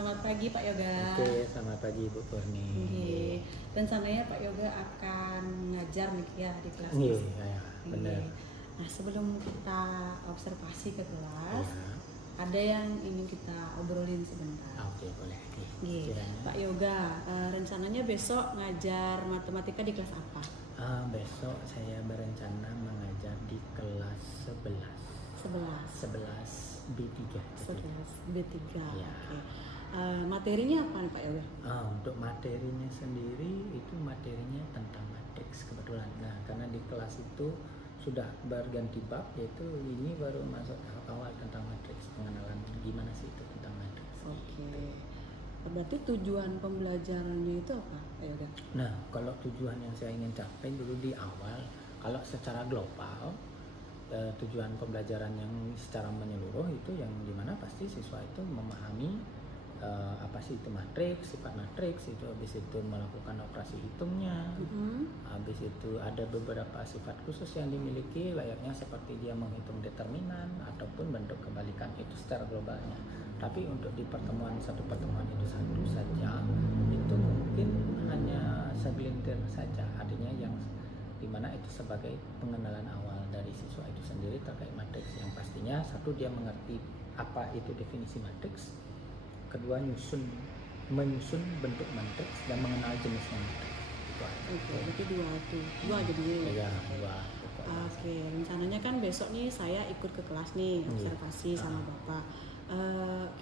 Selamat pagi Pak Yoga. Oke, selamat pagi Bu Purni. Oke. Rencananya Pak Yoga akan mengajar nih ya di kelas. Iya, benar. Nah, sebelum kita observasi ke kelas, Ya. ada yang ingin kita obrolin sebentar. Oke, boleh. Pak Yoga, rencananya besok ngajar matematika di kelas apa? Besok saya berencana mengajar di kelas 11 B3. 11 B3. Ya. Oke. Materinya apa nih Pak Yoga? Untuk materinya sendiri itu materinya tentang matriks kebetulan. Nah, karena di kelas itu sudah berganti bab, yaitu ini baru masuk tahap awal tentang matriks, pengenalan gimana sih itu tentang matriks. Oke. Berarti tujuan pembelajarannya itu apa, Pak Yoga? Nah, kalau tujuan yang saya ingin capai dulu di awal, kalau secara global, tujuan pembelajaran yang secara menyeluruh itu yang dimana pasti siswa itu memahami apa sih itu matriks, sifat matriks, itu habis itu melakukan operasi hitungnya, habis itu ada beberapa sifat khusus yang dimiliki layaknya seperti dia menghitung determinan ataupun bentuk kebalikan itu secara globalnya. Tapi untuk di satu pertemuan itu satu saja itu mungkin hanya segelintir saja, artinya yang dimana itu sebagai pengenalan awal dari siswa itu sendiri terkait matriks, yang pastinya satu dia mengerti apa itu definisi matriks, kedua menyusun bentuk matriks dan mengenal jenisnya matriks. Itu aja. Oke, berarti dua jadinya ya? Iya, dua. Oke, rencananya kan besok nih saya ikut ke kelas nih, observasi sama Bapak.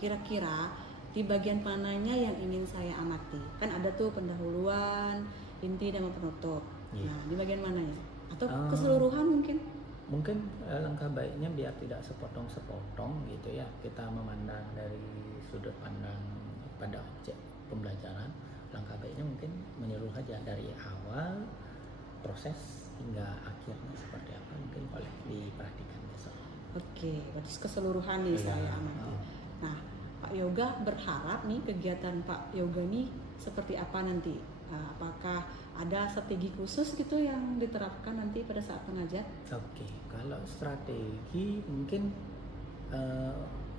Kira-kira di bagian mananya yang ingin saya amati? Kan ada tuh pendahuluan, inti, dan penutup. Nah, di bagian mana ya? Atau keseluruhan mungkin? Mungkin langkah baiknya biar tidak sepotong-sepotong gitu ya, kita memandang dari sudut pandang pada objek pembelajaran. Langkah baiknya mungkin menyeluruh aja dari awal proses hingga akhirnya seperti apa, mungkin boleh diperhatikan besok. Oke, berarti keseluruhan nih saya amati. Nah, Pak Yoga berharap nih kegiatan Pak Yoga nih seperti apa nanti? Apakah ada strategi khusus gitu yang diterapkan nanti pada saat mengajar? Oke, kalau strategi mungkin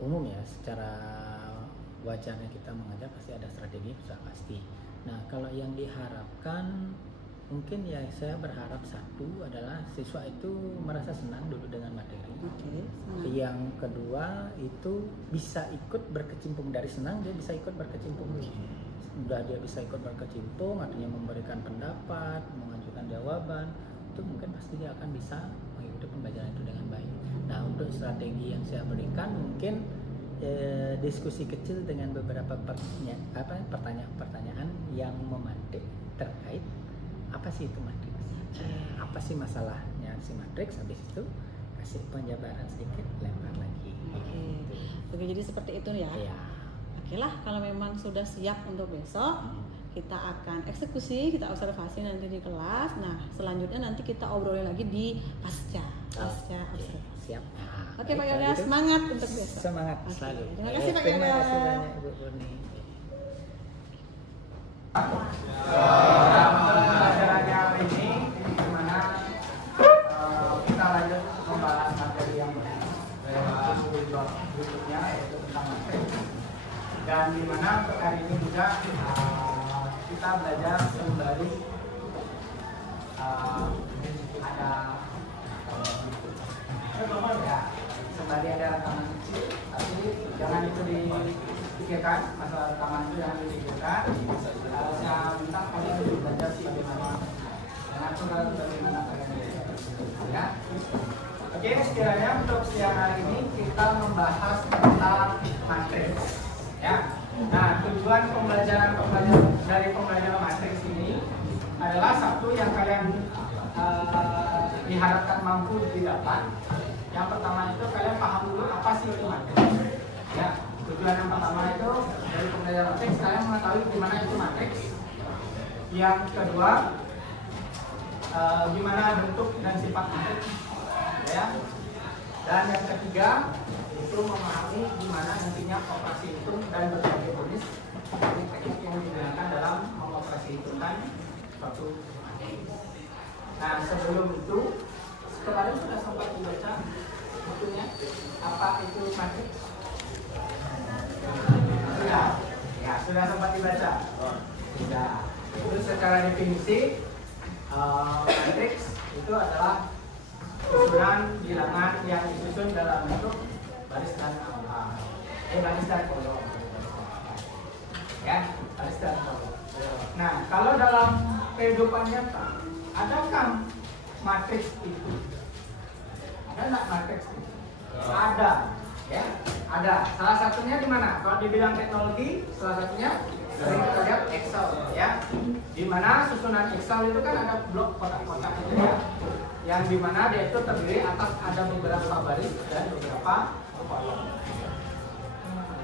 umum ya, secara wajarnya kita mengajar pasti ada strategi, sudah pasti. Nah, kalau yang diharapkan mungkin ya saya berharap satu adalah siswa itu merasa senang dulu dengan materi. Yang kedua itu bisa ikut berkecimpung, dari senang dia bisa ikut berkecimpung. Sudah dia bisa ikut berkecimpung, artinya memberikan pendapat, mengajukan jawaban, itu mungkin pasti dia akan bisa mengikuti pembelajaran itu dengan baik. Nah, untuk strategi yang saya berikan mungkin diskusi kecil dengan beberapa pertanyaan yang memantik terkait apa sih itu matriks, apa sih masalahnya si matriks, habis itu kasih penjabaran sedikit, lempar lagi. Oke, jadi seperti itu ya. Oke lah, kalau memang sudah siap untuk besok, kita akan eksekusi, kita observasi nanti di kelas. Nah, selanjutnya nanti kita obrolin lagi di pasca observasi. Siap. Oke Pak Yoga, semangat untuk besok. Semangat selalu. Terima kasih Pak Yoga. Terima kasih banyak Ibu Purni. Pembelajaran hari ini dimana kita lanjut membahas materi yang berikutnya, yaitu tentang matriks. Dan dimana hari ini juga kita belajar sembari ada rekaman kecil, tapi jangan itu dipikirkan, masalah rekaman itu jangan dipikirkan. Saya minta kalian untuk belajar bagaimana bagaimana kalian ya. Oke, sekiranya untuk siang hari ini kita membahas tentang matriks ya. Nah, tujuan pembelajaran dari pembelajaran matriks ini adalah satu yang kalian diharapkan mampu didapat. Yang pertama itu kalian paham dulu apa sih itu matriks ya. Tujuan yang pertama itu dari pembelajaran matriks kalian mengetahui gimana itu matriks. Yang kedua gimana bentuk dan sifat matriks ya. Dan yang ketiga itu memahami gimana nantinya operasi hitung dan berbagai jenis teknik yang digunakan dalam mengoperasi hitungkan suatu matriks. Nah, sebelum itu kemarin sudah sempat dibaca bukunya apa itu matriks? Ya. Ya, sudah sempat dibaca? Sudah. Itu secara definisi matriks itu adalah susunan bilangan yang disusun dalam bentuk baris dan angka. Baris dan kolom. Ya, baris dan kolom. Nah, kalau dalam kehidupan nyata, adakah matriks itu? Ada nggak matriks itu? Ada, ya, ada. Salah satunya di mana? Kalau di bidang teknologi, salah satunya sering kita lihat Excel, ya. Di mana susunan Excel itu kan ada blok kotak-kotak itu ya, yang di mana dia itu terdiri atas ada beberapa baris dan beberapa kolom.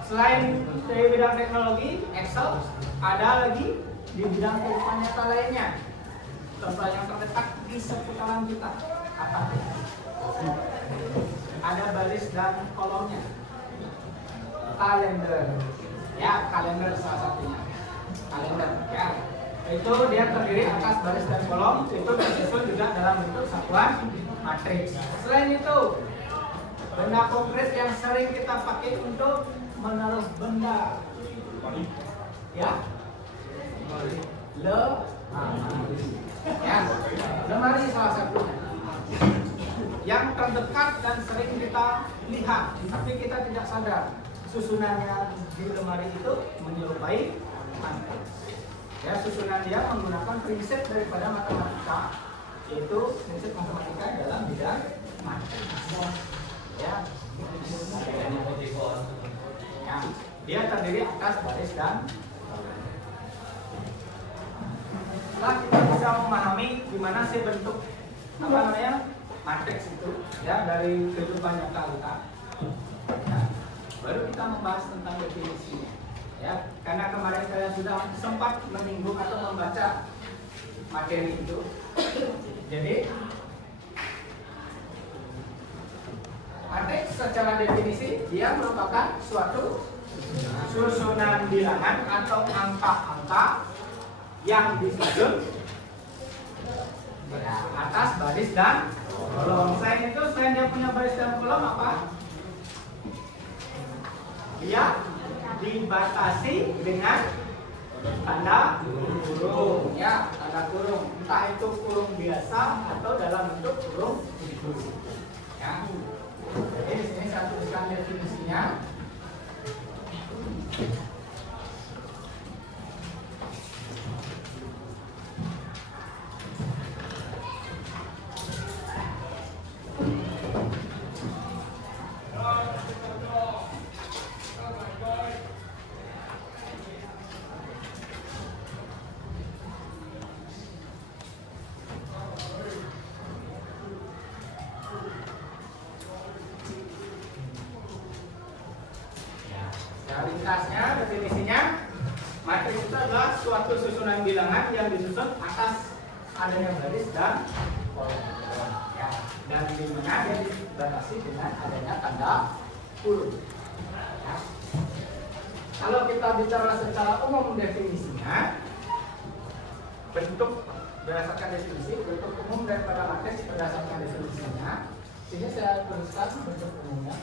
Selain di bidang teknologi, Excel, ada lagi di bidang kehidupan nyata lainnya. Contoh yang terdekat di seputaran kita, apa? Ada baris dan kolomnya. Kalender, ya, kalender salah satunya. Kalender, ya. Itu dia terdiri atas baris dan kolom, itu disusun juga dalam bentuk satuan matriks. Selain itu, benda konkret yang sering kita pakai untuk menaruh benda, ya, ya, lemari salah satunya. Yang terdekat dan sering kita lihat, tapi kita tidak sadar susunannya di lemari itu menyerupai matriks. Ya, susunan dia menggunakan prinsip daripada matematika, yaitu prinsip matematika dalam bidang matriks. Ya, ya, dia terdiri atas baris dan kolom. Setelah kita bisa memahami gimana sih bentuk apa namanya matriks itu, ya, dari kehidupan nyata kita, ya, baru kita membahas tentang definisinya. Ya, karena kemarin saya sudah sempat menyinggung atau membaca materi itu. Jadi matriks secara definisi dia merupakan suatu susunan bilangan atau angka-angka yang disusun ya, atas baris dan kolom. Selain itu, selain dia punya baris dan kolom, apa? Dia dibatasi dengan tanda kurung, ya, tanda kurung. Entah itu kurung biasa atau dalam bentuk kurung khusus. Ya. Jadi di sini saya tuliskan definisinya. Ringkasnya, definisinya, matriks itu adalah suatu susunan bilangan yang disusun atas adanya baris dan kolom, ya, dan di mana dia dibatasi dengan adanya tanda kurung. Ya. Kalau kita bicara secara umum definisinya, bentuk berdasarkan definisi, bentuk umum daripada matriks berdasarkan definisinya. Sini saya tuliskan bentuk umumnya.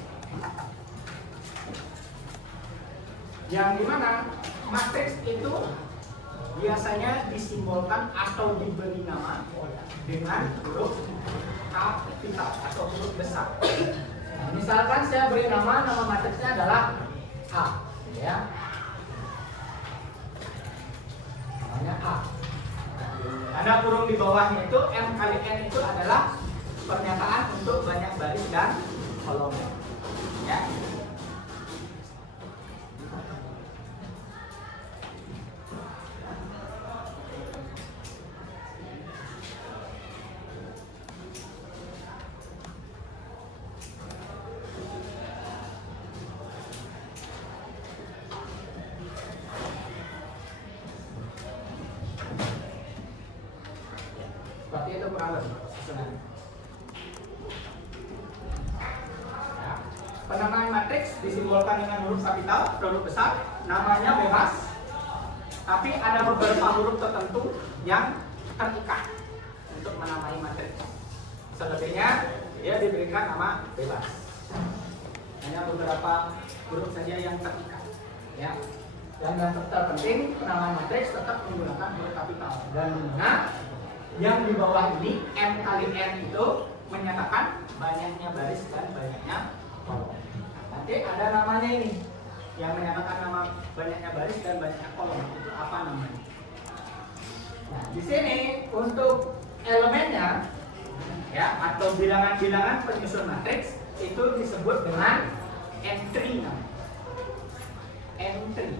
Yang dimana matriks itu biasanya disimbolkan atau diberi nama dengan huruf kapital atau huruf besar. Nah, misalkan saya beri nama matriksnya adalah A, ya. Namanya A. Tanda kurung di bawahnya itu M kali N itu adalah pernyataan untuk banyak baris dan kolom, ya. Seperti itu kurang lebih susunannya. Ya. Penamaan matriks disimbolkan dengan huruf kapital, huruf besar, namanya bebas, tapi ada beberapa huruf tertentu yang terikat untuk menamai matriks. Selebihnya dia diberikan nama bebas. Hanya beberapa huruf saja yang terikat. Ya. Dan yang terpenting penamaan matriks tetap menggunakan huruf kapital. Dan dimana yang di bawah ini M kali N itu menyatakan banyaknya baris dan banyaknya kolom. Nanti ada namanya ini yang menyatakan nama banyaknya baris dan banyaknya kolom, itu apa namanya? Nah, di sini untuk elemennya ya atau bilangan-bilangan penyusun matriks itu disebut dengan entry namanya. Entry.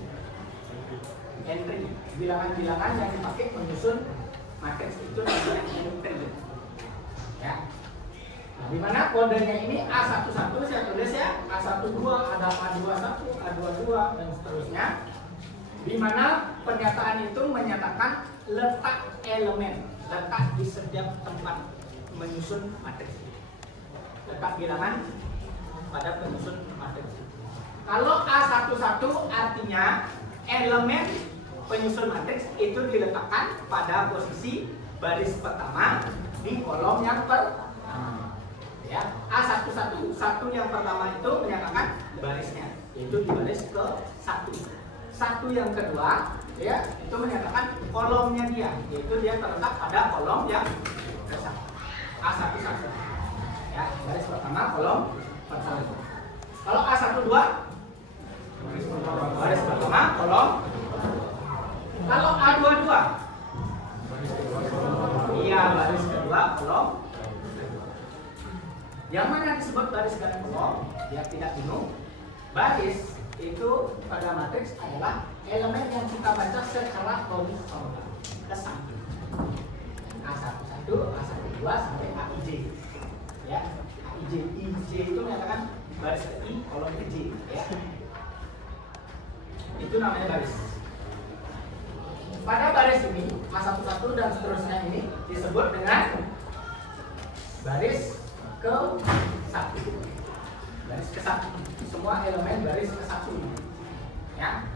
Bilangan-bilangan yang dipakai menyusun matriks itu namanya entry. Ya. Nah, di mana kodenya ini A11 saya tulis ya, A12 ada A21, A22 dan seterusnya. Di mana pernyataan itu menyatakan letak elemen, letak di setiap tempat menyusun matriks. Letak bilangan pada penyusun matriks. Kalau A11 artinya elemen penyusun matriks itu diletakkan pada posisi baris pertama di kolom yang pertama. Ya, A11 satu yang pertama itu menyatakan barisnya, yaitu di baris ke 1. Satu yang kedua ya itu menyatakan kolomnya dia, yaitu dia terletak pada kolom yang ke 1. A11 ya, baris pertama kolom pertama. Kalau A12 baris pertama kolom. Kalau A22 iya baris kedua kolom. Yang mana disebut baris dan kolom? Ya tidak bingung. Baris itu pada matriks adalah elemen yang kita baca secara horizontal ke samping. A11, A12 sampai AIJ. Ya, AIJ. IJ itu menyatakan baris ke I, kolom ke J. Ya. Itu namanya baris. Pada baris ini A11 dan seterusnya ini disebut dengan baris ke 1. Baris ke 1. Semua elemen baris ke 1. Ya.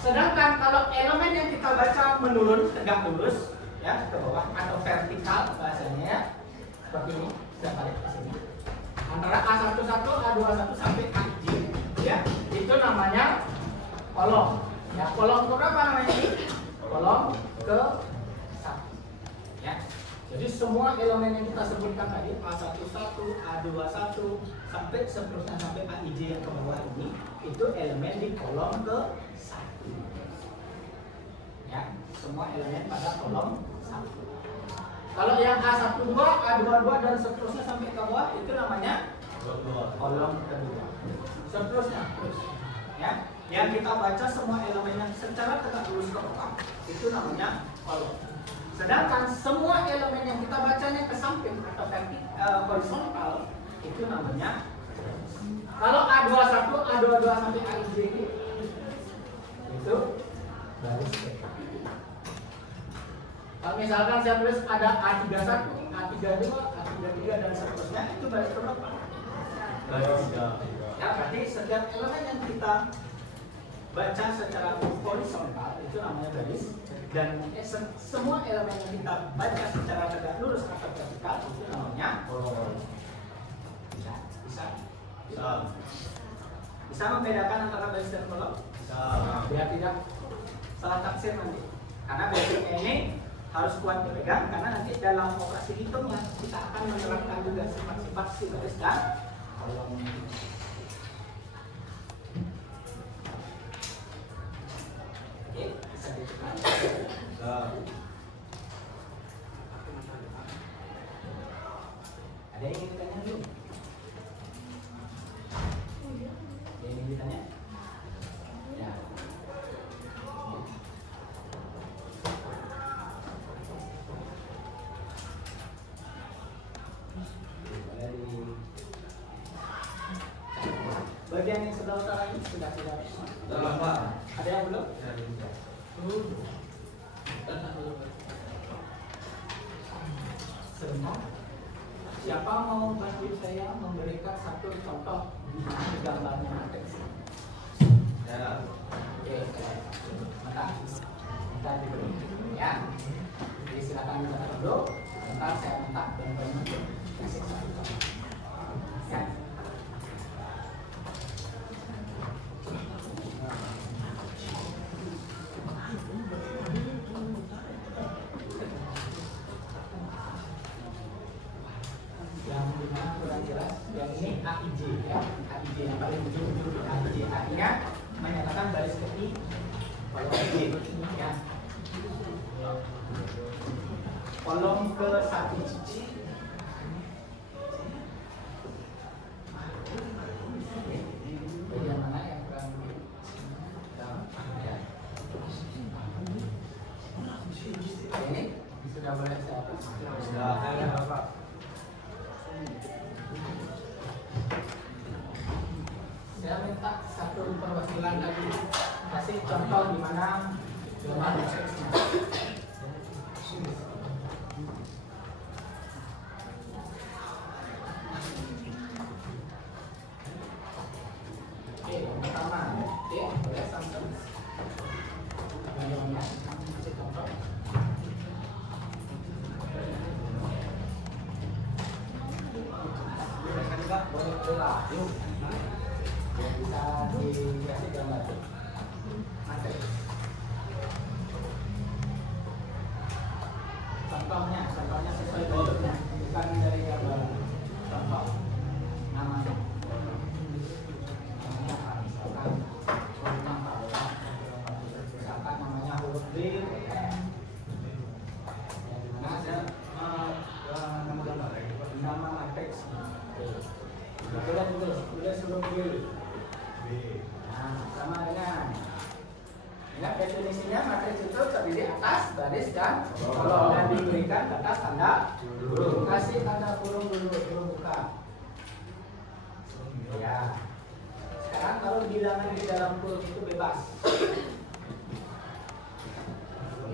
Sedangkan kalau elemen yang kita baca menurun tegak lurus ya ke bawah atau vertikal bahasanya ya, seperti ini, kita balik ke sini. Antara A11, A21 sampai AJ ya, itu namanya kolom. Ya, kolom ke berapa namanya ini? Kolom ke 1. Ya. Jadi semua elemen yang kita sebutkan tadi A11, A21 sampai seterusnya sampai AIJ yang ke bawah ini itu elemen di kolom ke 1. Ya, semua elemen pada kolom 1. Kalau yang A12, A22 dan seterusnya sampai ke bawah itu namanya kolom kedua. Seterusnya terus. Ya, yang kita baca semua elemen yang secara tegak lurus ke bawah itu namanya kolom. Sedangkan semua elemen yang kita bacanya ke samping atau horizontal itu namanya. Kalau A21, A22 sampai AIJ itu baris ke. Kalau misalkan saya tulis ada A31, A32, A33 dan seterusnya itu baris ke berapa? Baris ke. Ya, berarti setiap elemen yang kita baca secara horizontal itu namanya baris. Dan semua elemen yang kita baca secara tegak lurus atau vertikal itu namanya kolom. Bisa membedakan antara baris dan kolom? Bisa. Biar tidak salah tafsir nanti. Karena basicnya ini harus kuat dipegang karena nanti dalam operasi hitungnya kita akan menerapkan juga sifat-sifat si baris dan kolom. Oke, bisa dicoba. Ada yang ingin ditanya belum? Ada yang ingin ditanya? Ya. Bagian yang sebelah utara ini sudah Pak. Ada yang belum? Semua. Siapa mau bantu saya memberikan satu contoh di mana gambarnya matriks? Ya. Oke. Maka diberi. Ya. Jadi silakan minta dulu. Ntar saya minta bantuan kasih satu contoh. Ya. gimana kurang jelas. Yang ini AIJ ya, AIJ yang paling ujung AIJ. Artinya menyatakan baris kaki kolom AIJ ya. Kolom ke 1 cici. Bagian mana yang kurang? Ini sudah boleh saya hapus? Sudah, Bapak. Saya minta satu perwakilan lagi kasih contoh di mana matriksnya. Oke, yang pertama, oke, boleh sampai. Kasih contoh. Boleh lah, yuk. Bisa dikasih gambar. Matriks. Contohnya sesuai bentuknya, bukan dari gambar. Contoh, namanya. Misalkan namanya huruf B. Nah, ada nama matriks. Tulis huruf B. Nah, sama dengan ingat definisinya matriks itu terdiri atas baris dan kolom dan diberikan atas tanda kurung. Kasih tanda kurung dulu, kurung buka. Ya. Sekarang kalau bilangan di dalam kurung itu bebas.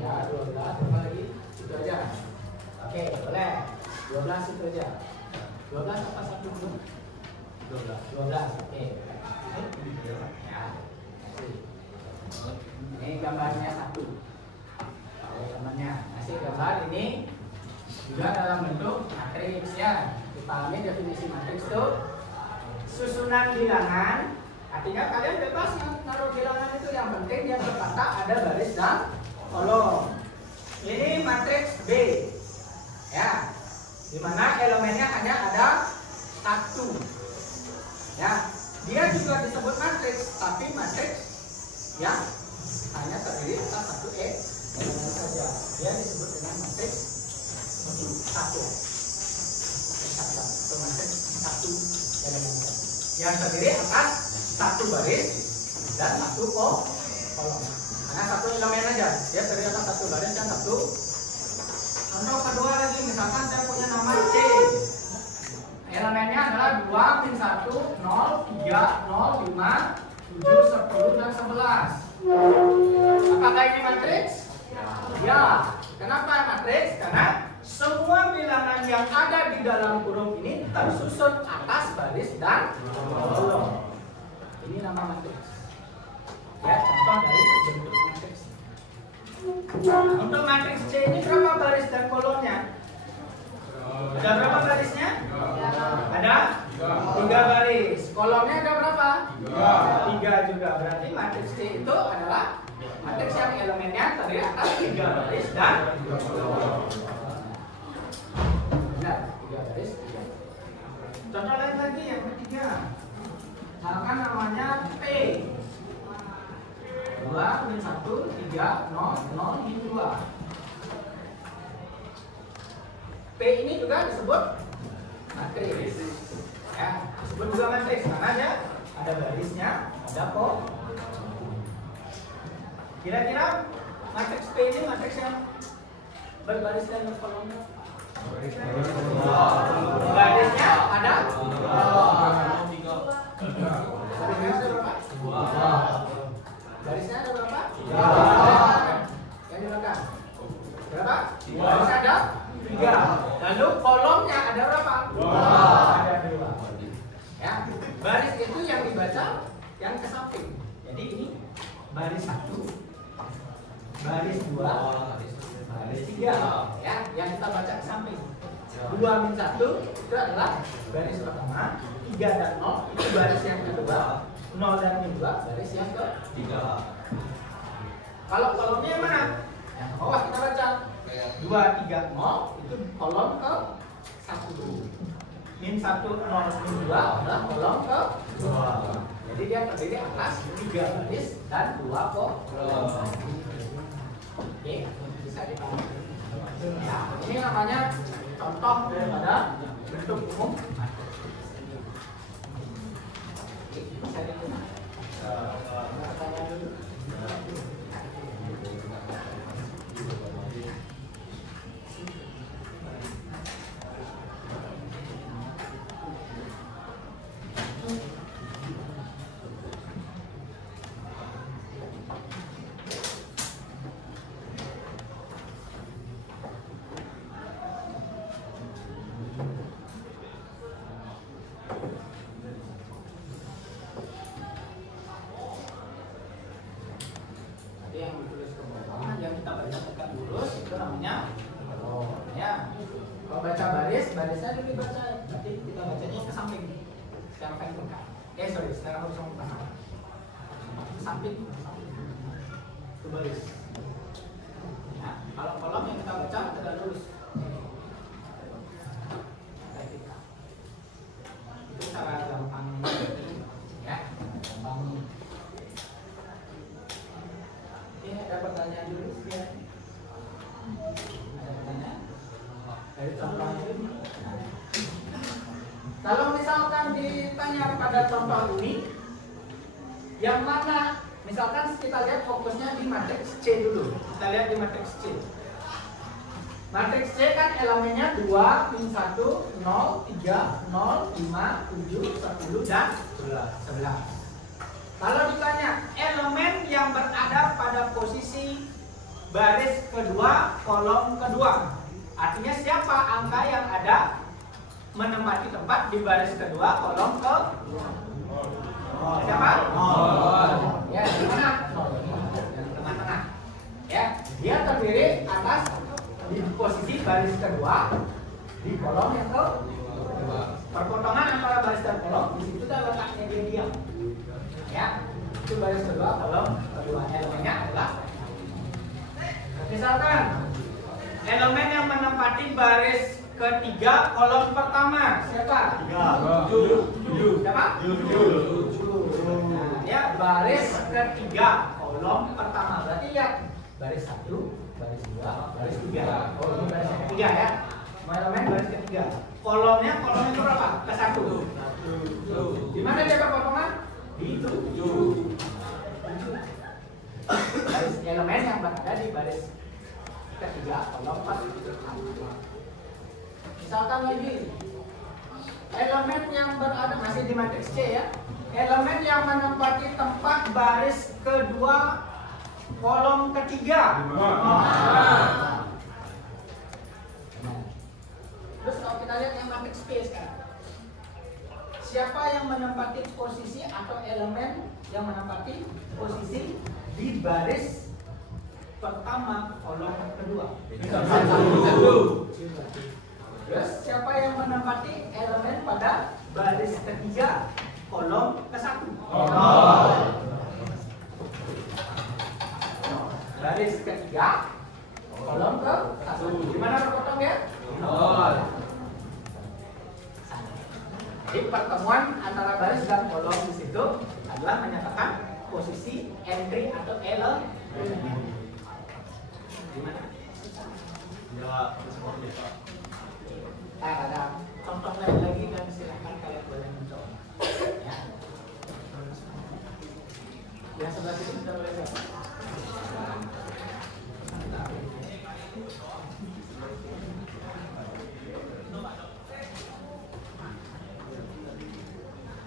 Ya, 12 apa lagi? Itu aja. Oke, boleh. 12 itu aja. 12 apa satu kurung? 12. Oke. Ya. Ini gambarnya satu. Temannya ngasih gambar ini juga dalam bentuk matriks ya. Dipahami definisi matriks itu susunan bilangan. Artinya kalian bebas naruh bilangan itu, yang penting yang berkata ada baris dan kolom. Ini matriks B ya, dimana elemennya hanya ada 1 ya. Dia juga disebut matriks, tapi matriks ya hanya terdiri atas 1 elemen saja. Dia disebut dengan matriks 1. Atau matriks 1 elemen yang terdiri atas 1 baris dan 1 kolom. Karena 1 elemen aja, dia terdiri atas 1 baris dan 1. Contoh kedua lagi, misalkan saya punya nama C. Elemennya adalah 2, min 1, 0, 3, 0, 5, 7, 10, dan 11. Apakah ini matriks? Ya. Kenapa matriks? Karena semua bilangan yang ada di dalam kurung ini tersusun atas baris dan kolom. Ini nama matriks. Ya, contoh dari bentuk matriks. Untuk matriks C ini berapa baris dan kolomnya? Ada berapa barisnya? Ada 3 baris. Kolomnya ada berapa? 3 juga. Berarti matriks C itu adalah matriks yang elemennya terdiri atas 3 baris dan kolom. Benar, 3 baris. Contoh lain lagi yang ketiga. Misalkan namanya P. 2, min 1, 3, 0, 0, min 2. P ini juga disebut matriks. Ya, disebut juga matriks karena dia ada barisnya, ada kolom. Kira-kira matriks P ini matriks yang berbaris dan berkolom. Barisnya ada barisnya ada berapa? Yang di belakang berapa? Barisnya ada 3. Lalu kolomnya ada berapa? Ada 2. Ya, baris itu yang dibaca yang ke samping. Jadi ini baris 1, baris 2, baris 3. Ya, yang kita baca ke samping. 2 min 1 itu adalah baris pertama, 3 dan 0 itu baris yang kedua, 0 dan min 2 baris yang ketiga. Kalau kolomnya yang mana? Yang ke bawah kita baca 2, 3, 0 itu kolom ke 1. Min min 1, 0, min 2 adalah kolom kedua. Jadi dia terdiri atas 3 baris dan 2 kolom. Oke, bisa dipahami. Ya, ini namanya contoh daripada bentuk umum. Oke, bisa dipahami. Pertanyaan dulu. Yang ditulis ke bawah, yang kita baca tegak lurus itu namanya ya. Kalau baca barisnya dulu dibaca, nanti kita bacanya ke samping secara vertikal. Secara horizontal. Ke samping, ke baris. Nah, kalau kolom yang kita baca tegak lurus. Vertikal. Itu cara gampang ya, gampang. Ada pertanyaan dulu ya. Ada pertanyaan? Dari contoh ini. Kalau misalkan ditanya pada contoh ini, yang mana? Misalkan kita lihat fokusnya di matriks C dulu. Kita lihat di matriks C. Matriks C kan elemennya 2, min 1, 0, 3, 0, 5, 7, 10, dan 11. Kalau ditanya elemen yang berada pada posisi baris kedua, kolom kedua, artinya siapa angka yang ada menempati tempat di baris kedua, kolom kedua? Siapa? Ya, di mana? Di tengah-tengah. Ya, dia terdiri atas di posisi baris kedua di kolom yang kedua. Perpotongan antara baris dan kolom di situ letaknya dia diam. Ya, itu baris kedua, kolom kedua. Elemennya adalah, misalkan elemen yang menempati baris ketiga, kolom pertama siapa? 7. Siapa? 7. Nah, ya, baris ketiga, kolom pertama. Berarti ya baris 1, baris 2, baris 3. Oh, ini baris ketiga ya. Semua elemen baris ketiga. Kolomnya itu berapa? Ke 1. Di mana dia perpotongan? Di 7. Baris elemen yang berada di baris ketiga, kolom 4. Misalkan lagi elemen yang berada masih di matriks C ya. Elemen yang menempati tempat baris kedua, kolom ketiga. Terus kalau kita lihat yang matriks P sekarang, siapa yang menempati posisi atau elemen yang menempati posisi di baris pertama, kolom kedua? Terus siapa yang menempati elemen pada baris ketiga, kolom ke-1? Baris ketiga, kolom ke-1. Gimana berpotong ya? Jadi pertemuan antara baris dan kolom di situ adalah menyatakan posisi entry atau elemen. Gimana? Ya, ada contoh lain lagi kan, silahkan kalian boleh mencoba. Ya. Yang sebelah sini kita boleh siapa?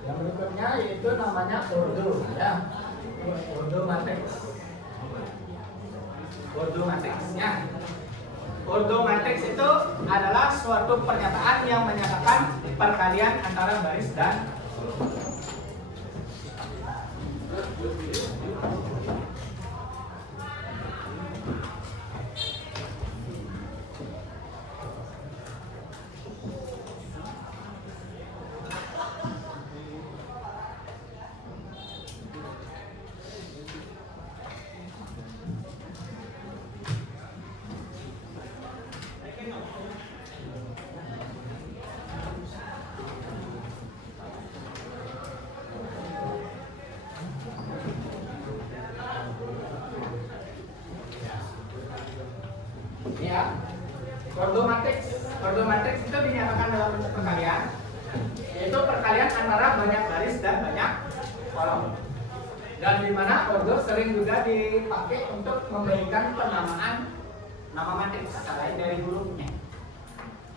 Yang berikutnya yaitu namanya ordo, ya. Ordo matriks. Ordo matriksnya. Ordo matriks itu adalah suatu pernyataan yang menyatakan perkalian antara baris dan antara banyak baris dan banyak kolom. Dan di mana ordo sering juga dipakai untuk memberikan penamaan nama matriks selain dari hurufnya.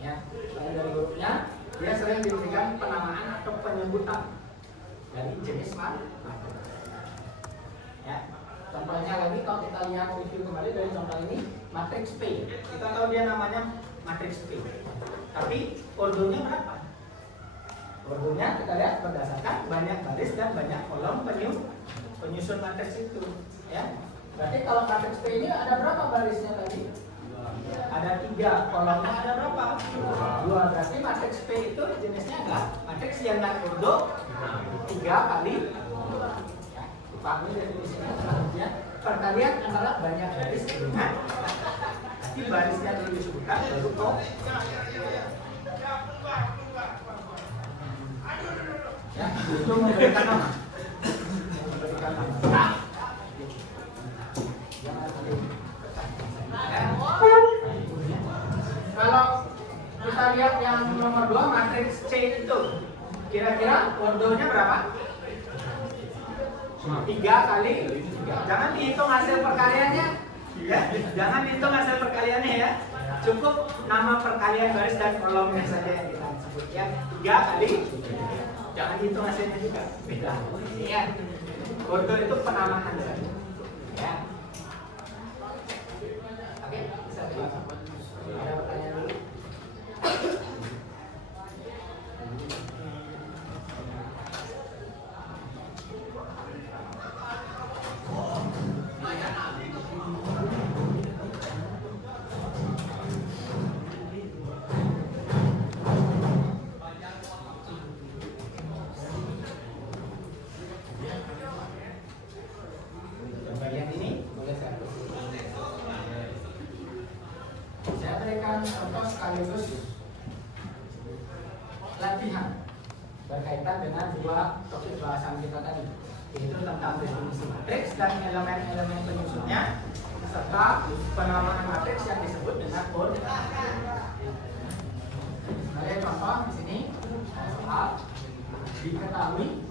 Ya, selain dari hurufnya, dia sering diberikan penamaan atau penyebutan dari jenis matriks. Ya, contohnya lagi kalau kita lihat review kembali dari contoh ini, matriks P. Kita tahu dia namanya matriks P. Tapi ordonya berapa? Ordonya kita lihat berdasarkan banyak baris dan banyak kolom penyusun matriks itu, ya. Berarti kalau matriks P ini ada berapa barisnya tadi? Ada 3, kolomnya ada berapa? 2. Berarti matriks P itu jenisnya adalah matriks yang ordo 3 kali 2. Ya, dipahami definisinya. Artinya perkalian antara banyak baris dengan nanti barisnya dulu disebutkan baru kok. Ya, itu memberikan nama. Kalau kita lihat yang nomor 2 matriks C itu kira-kira ordonya berapa? 3 kali 3. Jangan dihitung hasil perkaliannya ya. Jangan dihitung hasil perkaliannya ya. Cukup nama perkalian baris dan kolomnya saja yang kita sebut ya. 3 kali 3. Jangan dihitung hasilnya juga. Beda. Ya. Ordo itu penamaan saja. Ya. Oke, bisa dilihat. Ada pertanyaan dulu? Bagian ini boleh saya berikan contoh sekaligus latihan berkaitan dengan 2 topik bahasan kita tadi, yaitu tentang definisi matriks dan elemen-elemen penyusunnya serta penamaan matriks yang disebut dengan ordo. Sebagai contoh di sini soal diketahui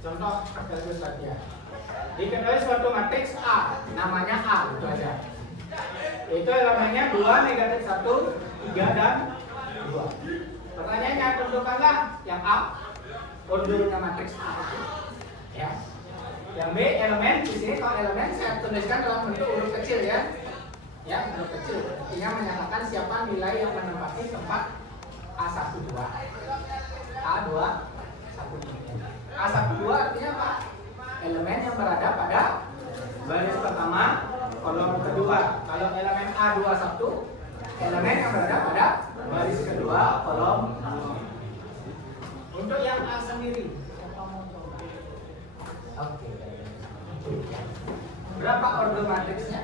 contoh sekaligus latihan. Diketahui suatu matriks A, namanya A, itu aja. Itu elemennya 2, negatif 1, 3, dan 2. Pertanyaannya, tentukanlah yang A, ordernya matriks A itu. Ya. Yang B, elemen. Di sini kalau elemen saya tuliskan dalam bentuk huruf kecil ya. Ya, huruf kecil. Artinya menyatakan siapa nilai yang menempati tempat A1, 2. A2, 1, 3. A1, 2 artinya apa? Elemen yang berada pada baris pertama, kolom kedua. Kalau elemen A2, 1, elemen yang berada pada baris kedua, kolom 2. Untuk yang A sendiri, siapa mau coba? Oke. Berapa order matriksnya?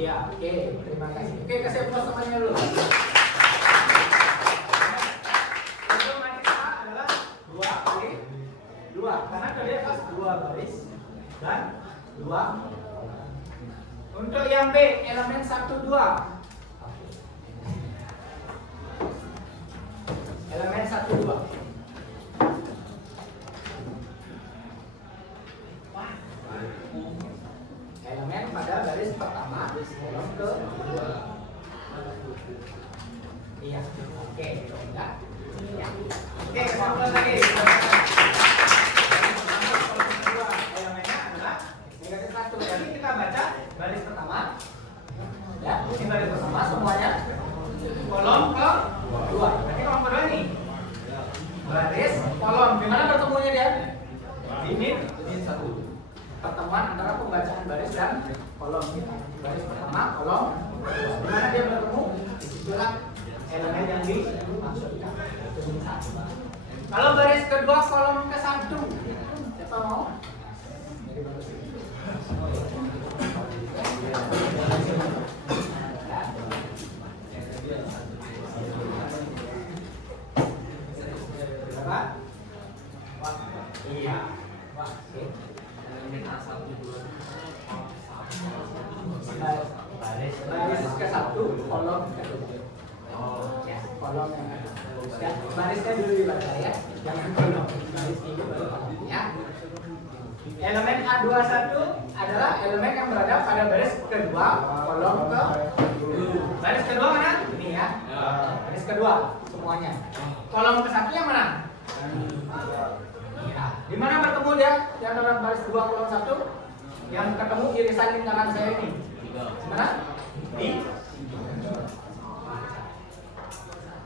Iya, oke, terima kasih. Oke, kasih aplaus semuanya dulu. Untuk matriks A adalah 2 kali 2, karena tadi atas 2 baris dan 2. Untuk yang B, elemen 1, 2. Iya. Oke, enggak. Ya. Oke, kesimpulan lagi. Elemennya adalah negatif 1. Jadi kita baca baris pertama. Ya, ini baris pertama semuanya. Kolom ke 2. Berarti kolom kedua ini. Baris kolom. Di mana bertemunya dia? Ini 1. Pertemuan antara pembacaan baris dan kolom. Baris pertama, kolom. Di mana dia bertemu? Disitulah elemen yang dimaksudkan. Kalau baris kedua kolom ke 1, siapa mau? Berapa? Iya. Baris ke 1, kolom ke 2. Ya, kolom yang ada. Ya, barisnya dulu dibaca ya. Jangan kolom. Baris ini baru kolom ya. Elemen A21 adalah elemen yang berada pada baris kedua, kolom ke 2. Baris kedua mana? Ini ya. Baris kedua semuanya. Kolom ke 1 yang mana? Ya. Di mana bertemu dia? Di antara baris 2 kolom 1 yang ketemu irisan lingkaran saya ini. Di mana? Di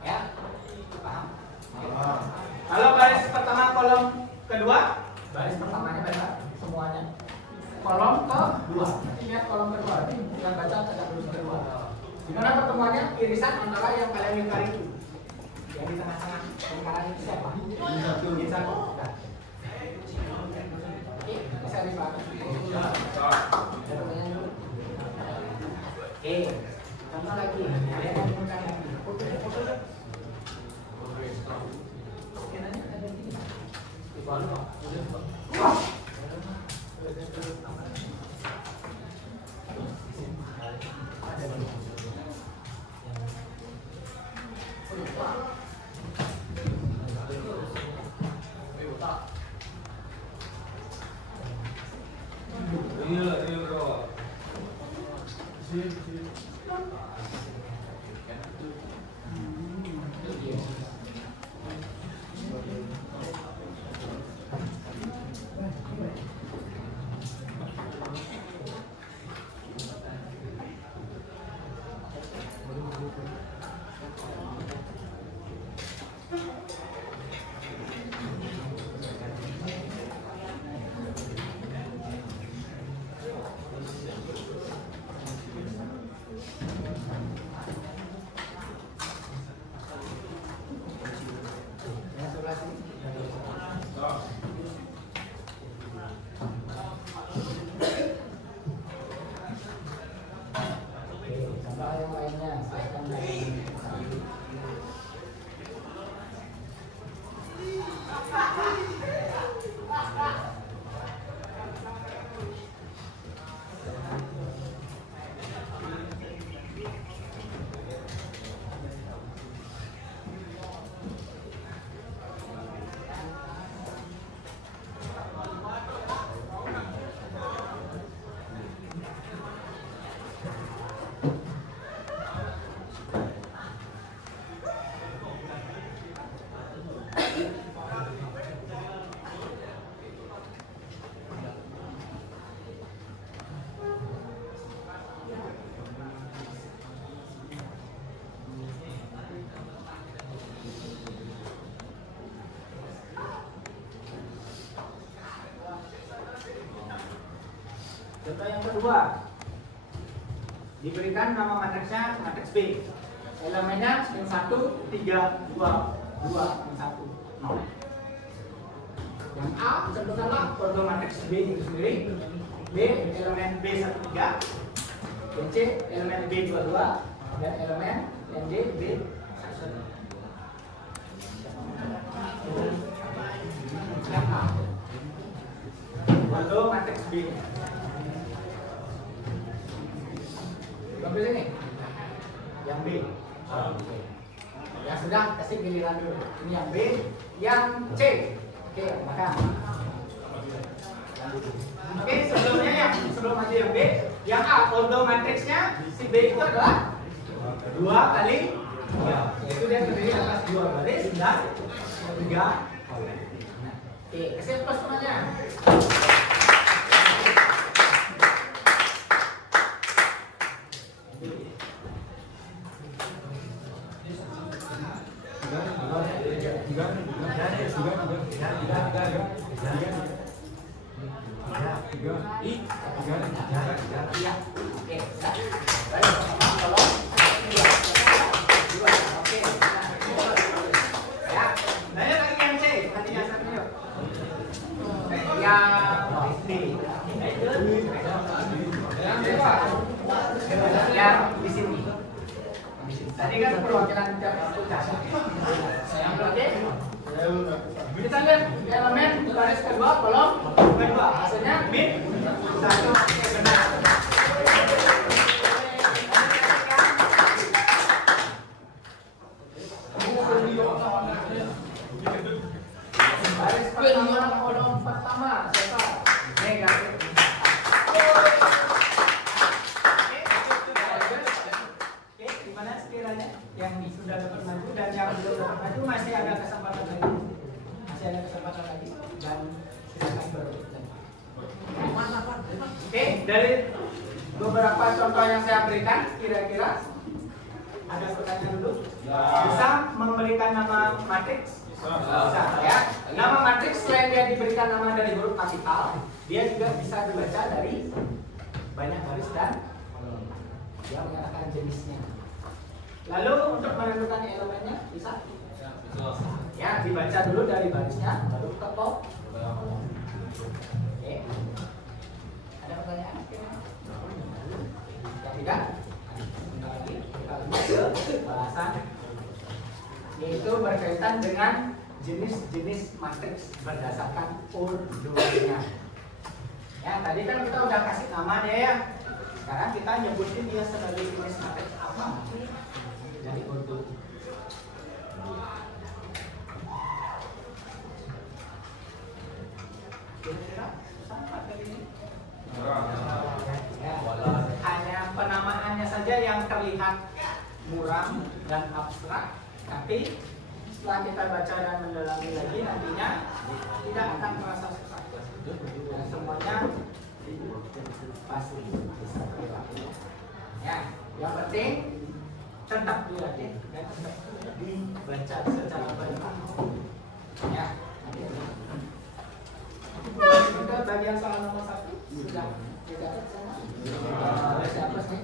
ya. Paham? Kalau baris pertama kolom kedua, baris pertamanya baca semuanya. Kolom ke 2. Ingat kolom kedua. Yang baca tegak lurus kedua. Di mana pertemuannya? Irisan antara yang kalian lingkari itu. Yang di tengah-tengah lingkaran itu siapa? Irisan. Bisa dipahami. Oke, contoh lagi. Ada yang menggunakan lagi. Contoh yang kedua, diberikan nama matriksnya matriks B. Elemennya yang 1, 3, 2, 2, yang 1, 0. Yang A, contohkanlah ordo matriks B itu sendiri. B, elemen B13. Yang C, elemen B22. Dan elemen yang D, B11. Yang A, ordo matriks B. Sampai sini. Yang B. Yang sudah kasih giliran dulu. Ini yang B, yang C. Oke, makan. Oke, sebelumnya sebelum aja yang B, yang A, ordo matriksnya si B itu adalah 2 kali 3. Itu dia terdiri atas 2 baris dan 3 kolom. Oke, kasih plus semuanya. Di sini. Tadi kan perwakilan oke. Kita lihat elemen baris kedua, kolom kedua. Hasilnya min 1. Benar. Baris pertama, kolom pertama siapa? Negatif. Yang sudah dapat maju dan yang belum dapat maju masih ada kesempatan lagi, dan silakan berikut. Oke, dari beberapa contoh yang saya berikan, kira-kira ada pertanyaan dulu? Bisa memberikan nama matriks? Bisa ya. Nama matriks selain dia diberikan nama dari huruf kapital, dia juga bisa dibaca dari banyak baris dan dia mengatakan jenisnya. Lalu untuk menentukan elemennya bisa? Ya, dibaca dulu dari barisnya, baru ke kolom. Oke. Ada pertanyaan? Yang tidak? Sebentar lagi kita lihat ke bahasan, yaitu berkaitan dengan jenis-jenis matriks berdasarkan urutnya. Ya, tadi kan kita udah kasih namanya ya. Sekarang kita nyebutin dia sebagai jenis matriks apa? Dari urut. Kira-kira sama kali ini? Ya, hanya penamaannya saja yang terlihat muram dan abstrak, tapi setelah kita baca dan mendalami lagi nantinya tidak akan terasa susah. Dan semuanya pasti bisa terlihat. Ya, yang penting tetap dilatih dan tetap dibaca secara benar. Ya. Sudah bagian soal nomor 1 sudah dicatat semua. Oleh siapa sih?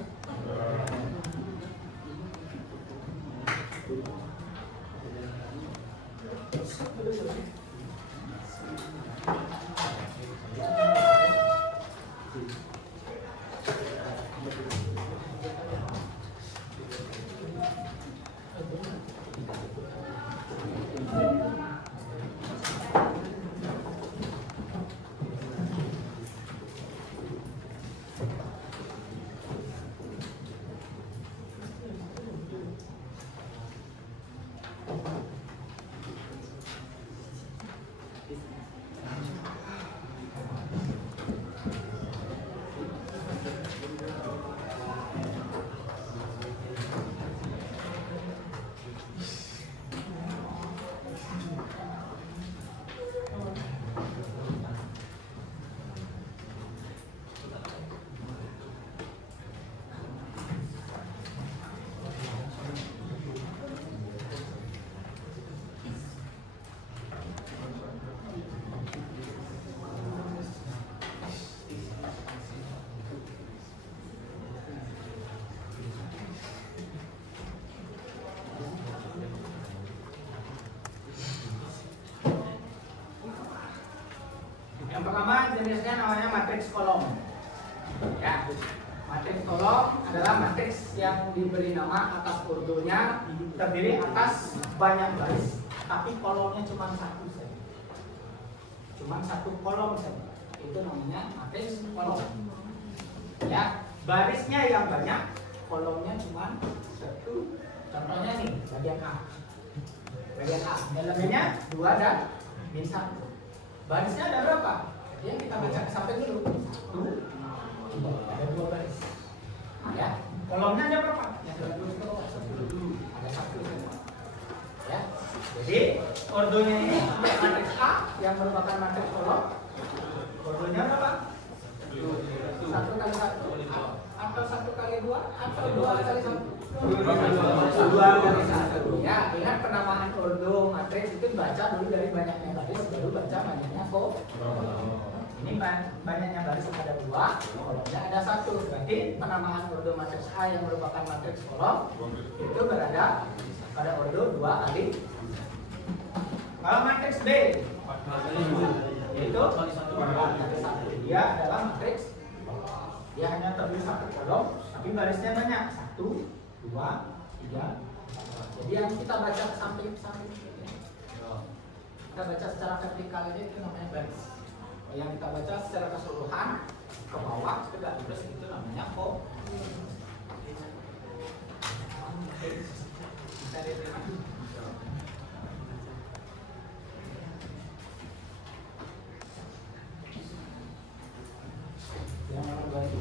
Yang pertama jenisnya namanya matriks kolom. Ya, matriks kolom adalah matriks yang diberi nama atas urutnya, terdiri atas banyak baris, tapi kolomnya cuma satu saja. Cuma satu kolom saja. Itu namanya matriks kolom. Ya, barisnya yang banyak, kolomnya cuma satu. Contohnya nih, bagian A. Bagian A, elemennya 2 dan min 1. Barisnya ada berapa? Ya, kita baca sampai dulu. 1, 2, ada 2 baris. Ya, kolomnya ada berapa? Ya, ada 2 kolom. Jadi ordonya ini matriks A yang merupakan matriks kolom. Ordonya berapa? 1 kali 1 atau 1 kali 2 atau 2 kali 1? 2 kali 1. Ya, ingat penamaan ordo matriks itu baca dulu dari banyaknya baris baru baca banyaknya kolom. Ini banyaknya baris ada 2, kolomnya ada 1. Berarti penamaan ordo matriks A yang merupakan matriks kolom itu berada pada ordo 2 kali. Kalau matriks B yaitu 4 kali 1. Dia adalah matriks, dia hanya terdiri 1 kolom tapi barisnya banyak, 1, 2, 3, 4. Jadi yang kita baca samping-samping kita baca secara vertikal ini itu namanya baris. Yang kita baca secara keseluruhan ke bawah tegak lurus itu namanya kolom. Bisa diterima? Yang nomor 2 itu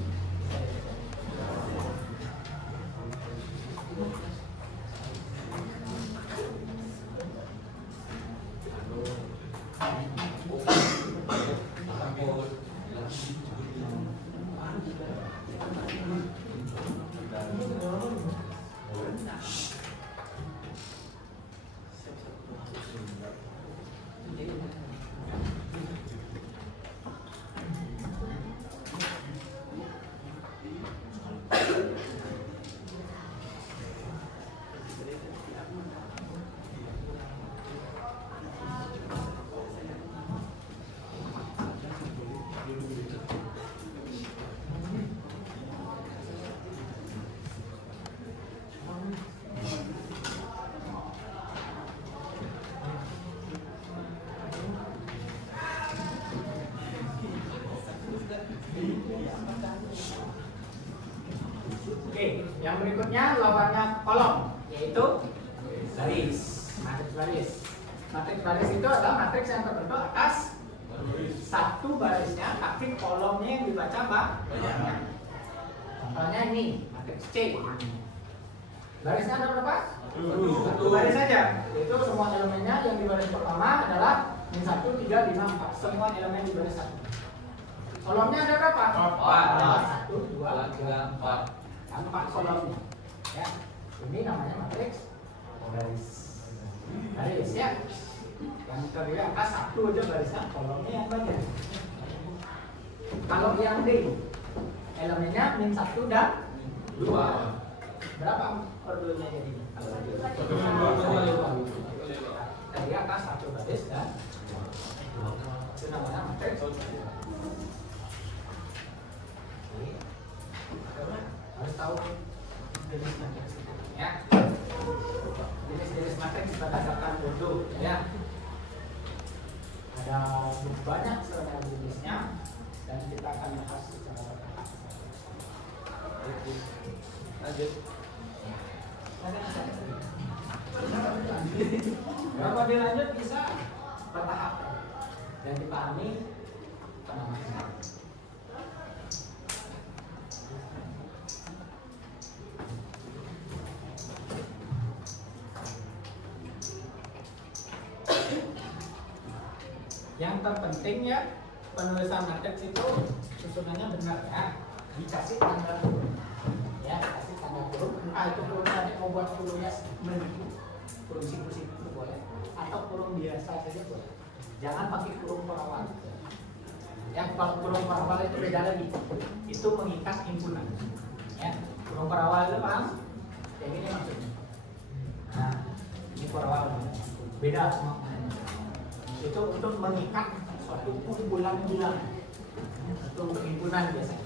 yang berikutnya lawannya kolom, yaitu baris. Matriks baris. Matriks baris itu adalah matriks yang terbentuk atas satu barisnya, tapi kolomnya yang dibaca banyak. Contohnya ini matriks C. Barisnya ada berapa? Satu baris saja. Yaitu semua elemennya yang di baris pertama adalah min 1, 3, 5, 4. Semua elemen di baris 1. Kolomnya ada berapa? 4. 1, 2, 3, 4. 4 kolomnya, ya. Ini namanya matriks baris. Baris ya. Yang terdiri atas satu aja barisnya, kolomnya yang banyak. Kalau yang D, elemennya min 1 dan 2. Berapa ordonya jadi? Terdiri atas satu baris dan itu namanya matriks. Harus tahu jenis matriks ya. Jenis-jenis matriks berdasarkan ordo ya. Ada banyak sebenarnya jenisnya dan kita akan bahas secara bertahap. Lanjut. Kalau dilanjut bisa bertahap dan dipahami penamaan. Yang terpenting ya, penulisan matriks itu susunannya benar ya. Dikasih tanda kurung. Ya, dikasih tanda kurung. Entah itu kurung tadi mau buat kurungnya menipu, kurung siku-siku itu boleh, atau kurung biasa saja boleh. Jangan pakai kurung perawal. Yang kalau kurung perawal itu beda lagi. Itu mengikat himpunan. Ya, kurung perawal itu paham? Yang ini maksudnya. Nah, ini perawal beda sama itu untuk mengikat suatu kumpulan bilangan, itu untuk himpunan biasanya.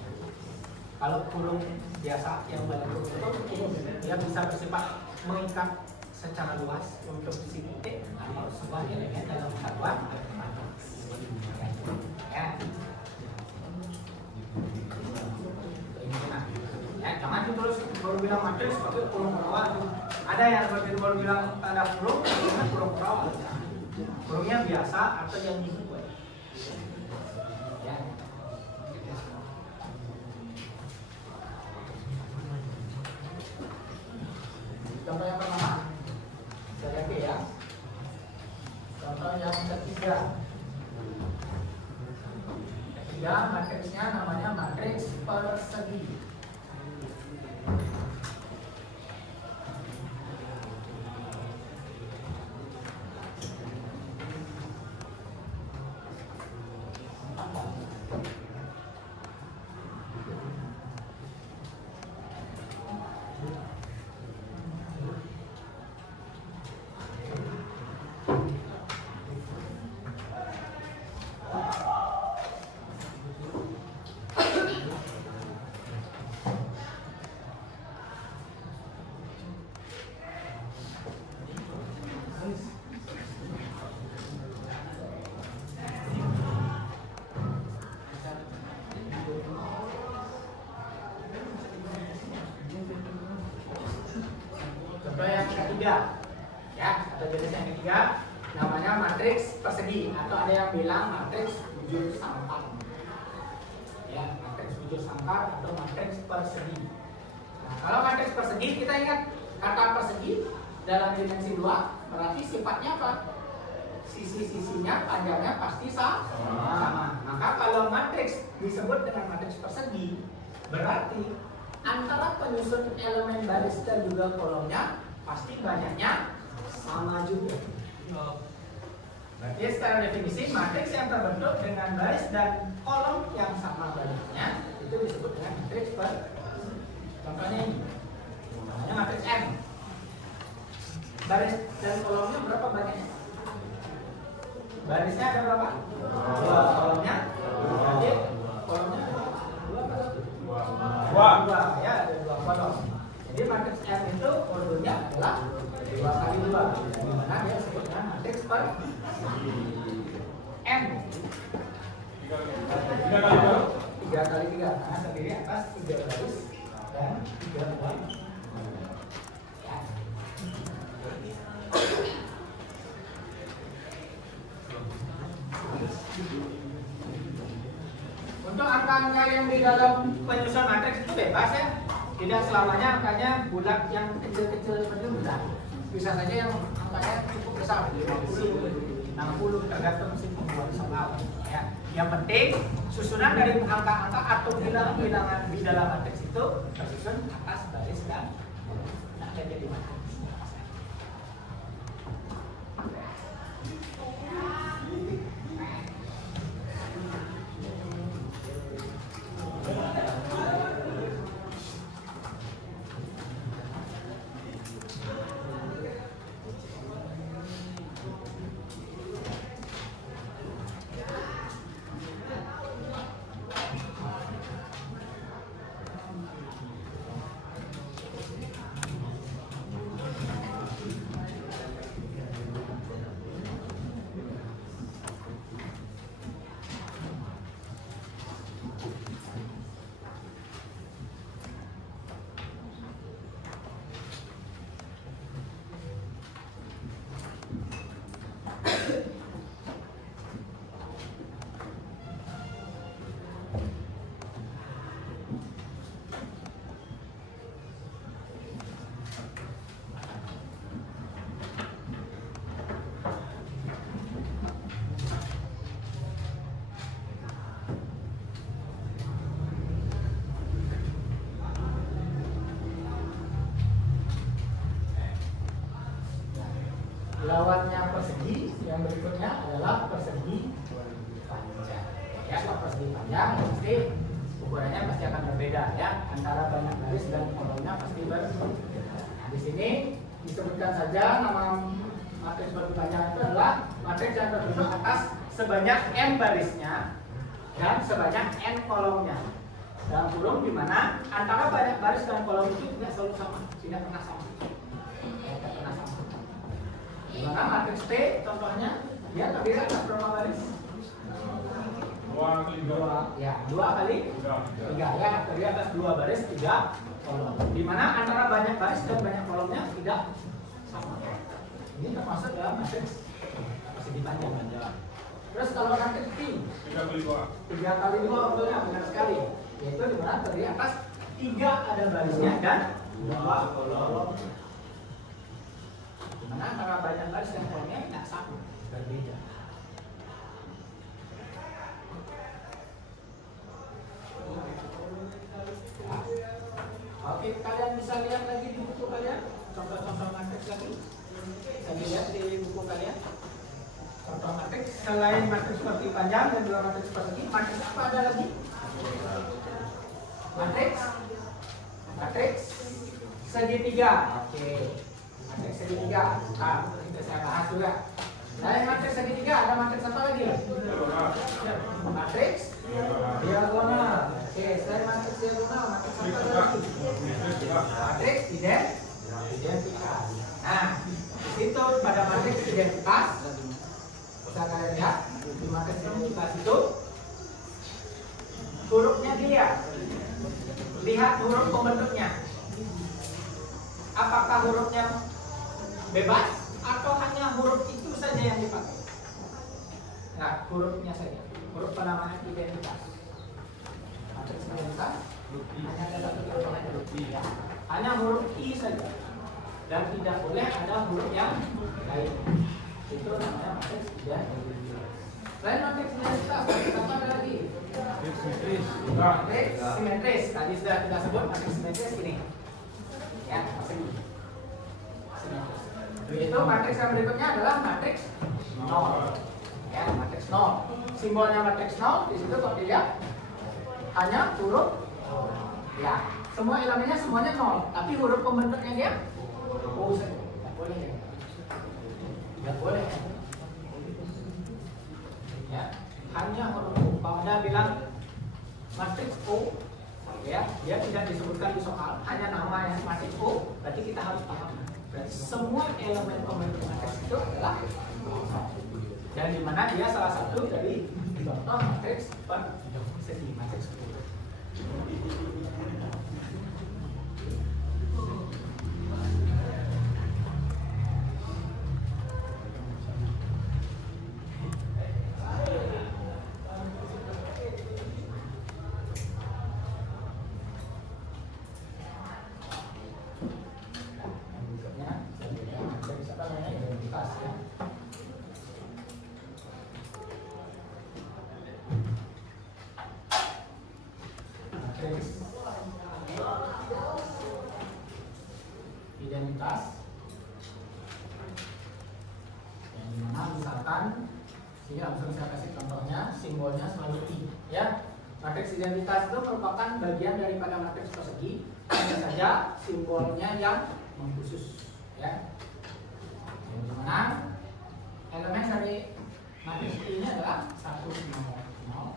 Kalau kurung biasa yang banyak kurung itu dia bisa bersifat mengikat secara luas untuk isi titik atau sebuah elemen dalam satuan ya. Ya, jangan terus baru bilang matriks seperti kurung perawal. Ada yang baru bilang tanda kurung, itu kurung perawal. Kurungnya biasa atau yang dibuat. Ya. Contoh yang pertama, saya lihat ya. ketiga. Ketiga, matriksnya namanya matriks persegi. Contoh yang ketiga, ya, atau jenis yang ketiga namanya matriks persegi, atau ada yang bilang matriks bujur sangkar. Ya, matriks bujur sangkar atau matriks persegi. Nah, kalau matriks persegi kita ingat kata persegi dalam dimensi 2 berarti sifatnya apa? Sisi-sisinya panjangnya pasti sama. Maka kalau matriks disebut dengan matriks persegi, berarti antara penyusun elemen baris dan juga kolomnya pasti banyaknya sama juga. Berarti secara definisi matriks yang terbentuk dengan baris dan kolom yang sama banyaknya itu disebut dengan matriks persegi. Contohnya ini, namanya matriks M. Baris dan kolomnya berapa banyaknya? Barisnya ada berapa? 2, kolomnya? Berarti kolomnya dua, ya, ada 2 kolom. Jadi matriks M itu kodenya adalah 2 kali 2, di mana dia disebut dengan matriks persegi. M 3 kali 3, karena terdiri atas 3 baris dan 3 kolom. Ya. Untuk angka-angka yang di dalam penyusun matriks itu bebas ya. Tidak selamanya angkanya bulat yang kecil-kecil seperti itu bulat. Bisa saja yang angkanya cukup besar, 50, 60 tergantung si pembuat soal. Ya. Yang penting susunan dari angka-angka atau bilangan di dalam matriks itu tersusun atas baris dan nah, jadi matriks. Lawannya persegi yang berikutnya adalah persegi panjang. Ya, kalau persegi panjang pasti ukurannya pasti akan berbeda ya, antara banyak baris dan kolomnya pasti berbeda. Nah, di sini disebutkan saja nama matriks persegi panjang itu adalah matriks yang terbentuk atas sebanyak m barisnya dan sebanyak n kolomnya. Dalam kurung di mana antara banyak baris dan kolom itu tidak selalu sama, tidak pernah sama. Dimana matriks P contohnya dia terdiri atas berapa baris? 2 kali 2. Ya, 2 kali 3 ya, terdiri atas 2 baris 3 kolom. Dimana antara banyak baris dan banyak kolomnya tidak sama. Ini termasuk dalam matriks persegi panjang. Terus kalau matriks P 3 kali 2. 3 kali 2 betulnya benar sekali. Yaitu dimana terdiri atas 3 ada barisnya dan 2 kolom. Dimana antara banyak baris dan kolomnya tidak sama, berbeda. bisa lihat lagi di buku kalian contoh-contoh matriks lagi. Bisa dilihat di buku kalian. Contoh matriks selain matriks persegi panjang dan dua matriks persegi, matriks apa ada lagi? Matriks segitiga. Oke. Matriks segitiga. Nah, itu saya bahas juga. Selain matriks segitiga ada matriks apa lagi? Matriks diagonal. Oke, selain matriks diagonal, matriks apa lagi? Matriks identitas. Nah, di situ pada matriks identitas bisa kalian lihat di matriks identitas itu hurufnya dia. Lihat huruf pembentuknya. Apakah hurufnya bebas atau hanya huruf itu saja yang dipakai? Nah, hurufnya saja. Huruf penamaan identitas. Matriks identitas hanya ada satu komponen huruf I. Hanya huruf I saja. Dan tidak boleh ada huruf yang lain. Itu namanya matriks identitas. Selain matriks identitas, apa ada lagi? Matriks simetris. Tadi sudah kita sebut matriks simetris ini. Ya, simetris. Itu matriks yang berikutnya adalah matriks 0. Ya, matriks 0. Simbolnya matriks 0 di situ kalau dilihat hanya huruf ya. Semua elemennya semuanya 0, tapi huruf pembentuknya dia O saja. Tidak boleh ya. Tidak boleh. Ya, hanya huruf O. Kalau Anda bilang matriks O, ya, dia tidak disebutkan di soal, hanya nama yang matriks O, berarti kita harus paham. Berarti semua elemen pembentuk matriks itu adalah dan di mana dia salah satu dari contoh matriks persegi, matriks O. Identitas yang dimana misalkan sini langsung saya kasih contohnya, simbolnya selalu I ya. Matriks identitas itu merupakan bagian daripada matriks persegi, hanya saja simbolnya yang mengkhusus ya. Yang dimana elemen dari matriks I ini adalah 1, 0, 0,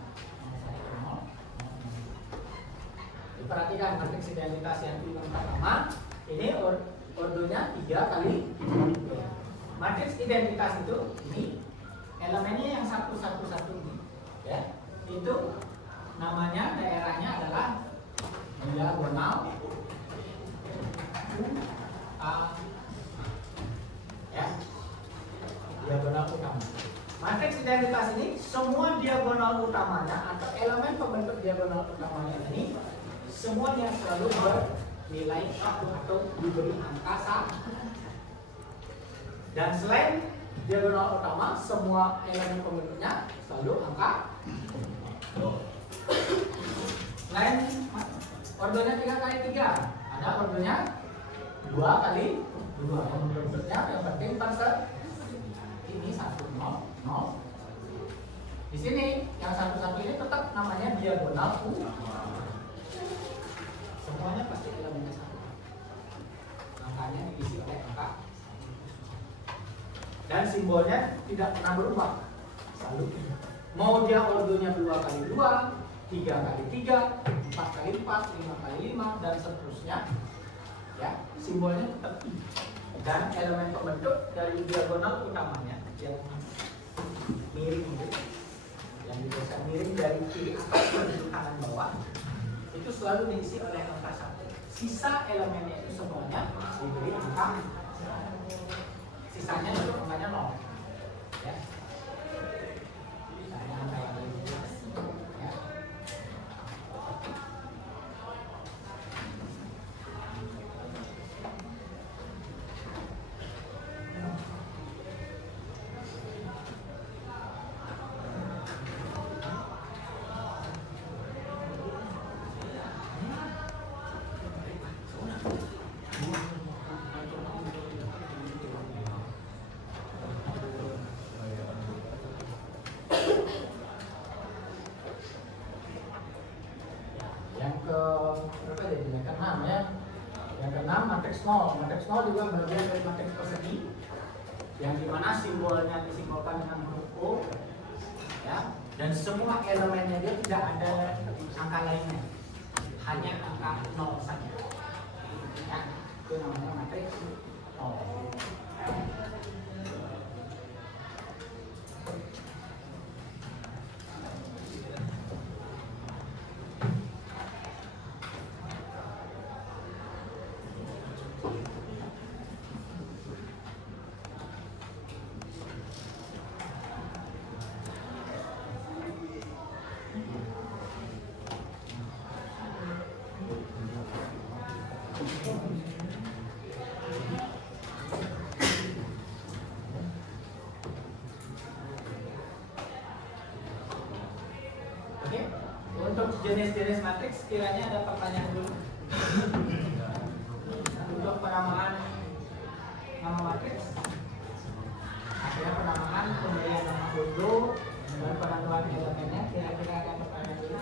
1, 0. Perhatikan matriks identitas yang pertama ini ordonya 3 kali 3. Matriks identitas itu ini elemennya yang 1, 1, 1 ini ya. Itu namanya daerahnya adalah diagonal ya. Diagonal utama. Matriks identitas ini semua diagonal utamanya atau elemen pembentuk diagonal utamanya ini semuanya selalu bernilai 1 atau diberi angka 1. Dan selain diagonal utama, semua elemen pembentuknya selalu angka 0. Selain ordonya 3 kali 3, ada ordonya 2 kali 2. Pembentuknya yang penting pasal ini 1, 0, 0. Di sini yang 1, 1 ini tetap namanya diagonal utama. Semuanya pasti elemennya 1. Angkanya diisi oleh angka. Dan simbolnya tidak pernah berubah. Selalu mau dia ordonya 2 kali 2, 3 kali 3, 4 kali 4, 5 kali 5 dan seterusnya. Ya, simbolnya tetap I. Dan elemen pembentuk dari diagonal utamanya yang miring itu, yang dibaca miring dari kiri atas menuju kanan bawah, itu selalu diisi oleh angka 1. Sisa elemennya itu semuanya diberi angka. Sisanya itu angkanya 0. Ya. Sisanya angka yang lain. Ya. nol juga bagian dari matriks persegi yang dimana simbolnya disimbolkan dengan huruf O, ya, dan semua elemennya dia tidak ada angka lainnya, hanya angka 0 saja, ya, itu namanya matriks 0. Oke, untuk jenis-jenis matriks kiranya ada pertanyaan dulu. Untuk penamaan nama matriks, akhirnya penamaan pemberian nama foto dan penentuan elemennya, kira-kira ada pertanyaan dulu.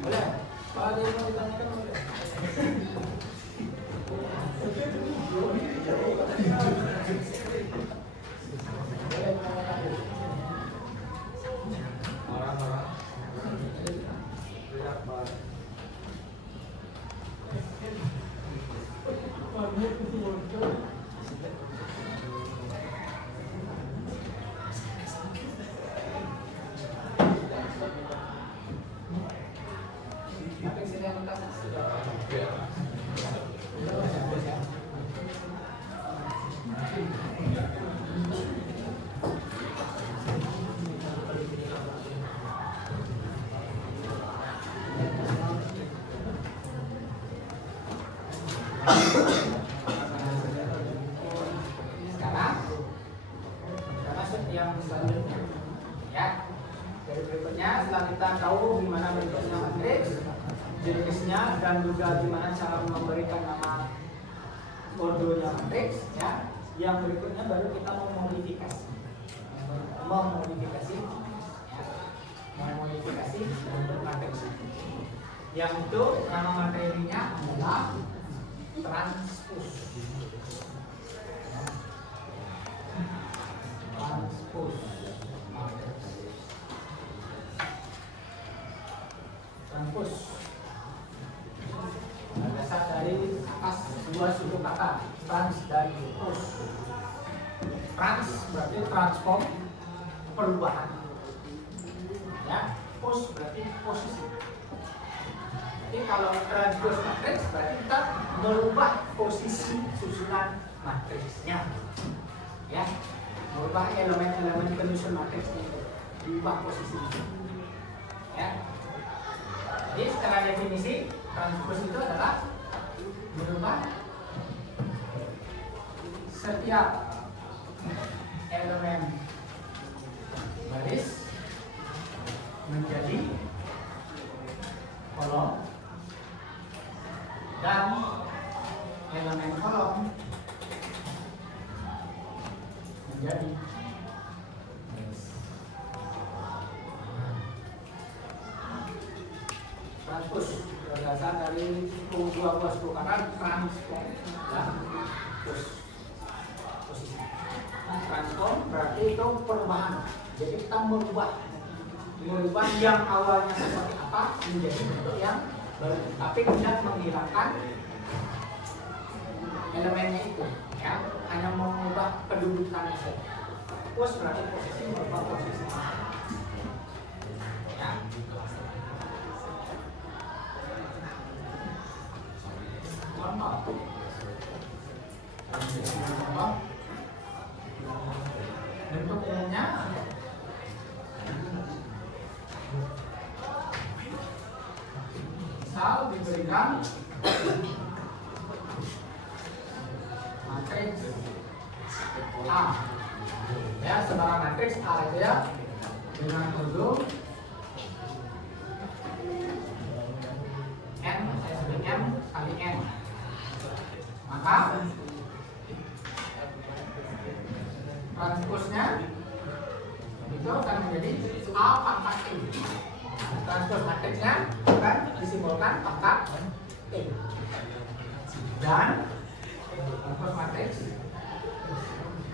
Boleh? Kalau ada yang mau ditanyakan boleh. Sekarang kita masuk yang selanjutnya, ya. Dari berikutnya, setelah kita tahu gimana bentuknya matriks, jenisnya, dan juga gimana cara memberikan nama kodenya matriks, ya. Yang berikutnya baru kita memodifikasi, bentuk matriks. Yang itu nama materinya adalah transpose. Transpose berasal dari atas dua suku kata, trans dan pos. Trans berarti transform, perubahan, ya. Pos berarti posisi. Jadi kalau transpose matriks berarti kita merubah posisi susunan matriksnya, ya, merubah elemen-elemen penyusun matriksnya itu, diubah posisinya, ya. Jadi secara definisi transpose itu adalah merubah setiap elemen baris menjadi kolom dan elemen kolom menjadi baris. Transpose berasal dari dua buah suku kata transform dan posisi. Transform berarti itu perubahan. Jadi kita merubah yang awalnya seperti apa menjadi bentuk yang baru, tapi tidak menghilangkan elemennya itu, ya, hanya mengubah kedudukannya saja. Pos berarti posisi, merubah posisi, ya. Normal. Bentuk umumnya misal diberikan matriks A, ya, sebarang matriks A itu, ya, dengan kodum n kali n, maka transposnya itu akan menjadi A pangkat E. Transpos matriksnya akan disimbolkan pangkat E. Dan transpos matriks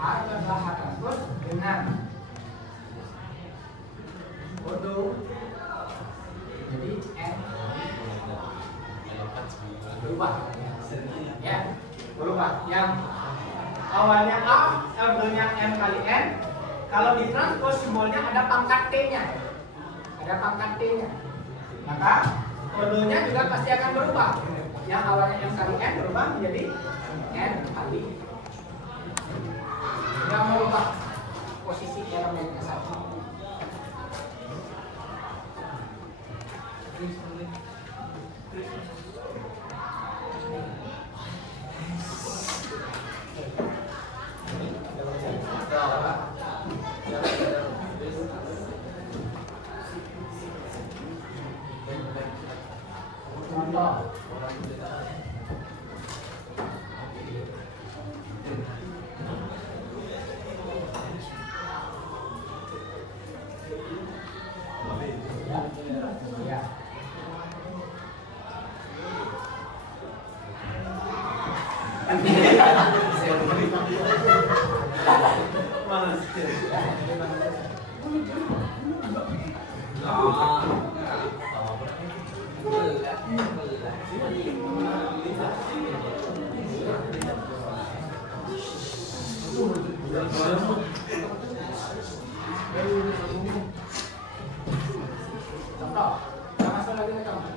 A itu adalah H transpos dengan ordo jadi N berubah ya, berubah. Yang awalnya A, ordonya M kali N, kalau ditranspos simbolnya ada pangkat T-nya, ada pangkat T-nya, maka ordonya juga pasti akan berubah. Yang awalnya M kali N berubah menjadi N kali, yang merubah posisi elemennya satu. Contoh. Ya. Contoh, kita masuk lagi ke contoh.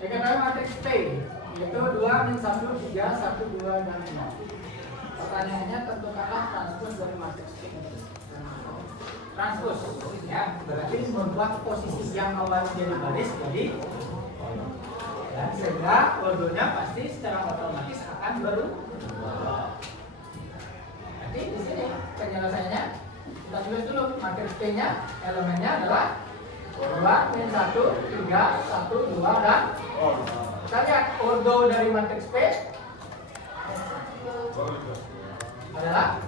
Diketahui matriks P yaitu 2 min 1, 3, 1, 2, dan 5. Pertanyaannya tentukanlah transpos dari matriks P. Transpos, ya, berarti membuat posisi yang awal menjadi baris jadi kolom. Dan sehingga ordonya pasti secara otomatis akan berubah. Nanti di sini penyelesaiannya kita tulis dulu matriks P-nya, elemennya adalah 2 min 1, 3, 1, 2, dan kita lihat ordo dari matriks P adalah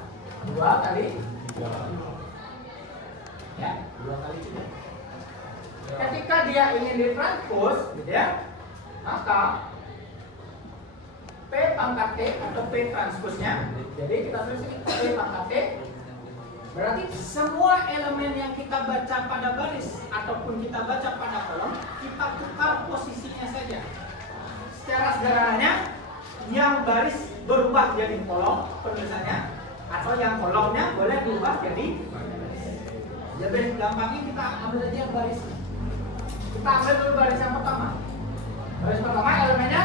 2 kali 3. Ya, 2 kali 3. Ketika dia ingin ditranspos, gitu ya, maka P pangkat T atau P transposnya, jadi kita tulis ini P pangkat T, berarti semua elemen yang kita baca pada baris ataupun kita baca pada kolom, kita tukar posisinya saja. Secara sederhananya, yang baris berubah jadi kolom penulisannya, atau yang kolomnya boleh berubah jadi baris. Jadi gampangnya kita ambil aja yang baris. Kita ambil dulu baris yang pertama. Baris pertama elemennya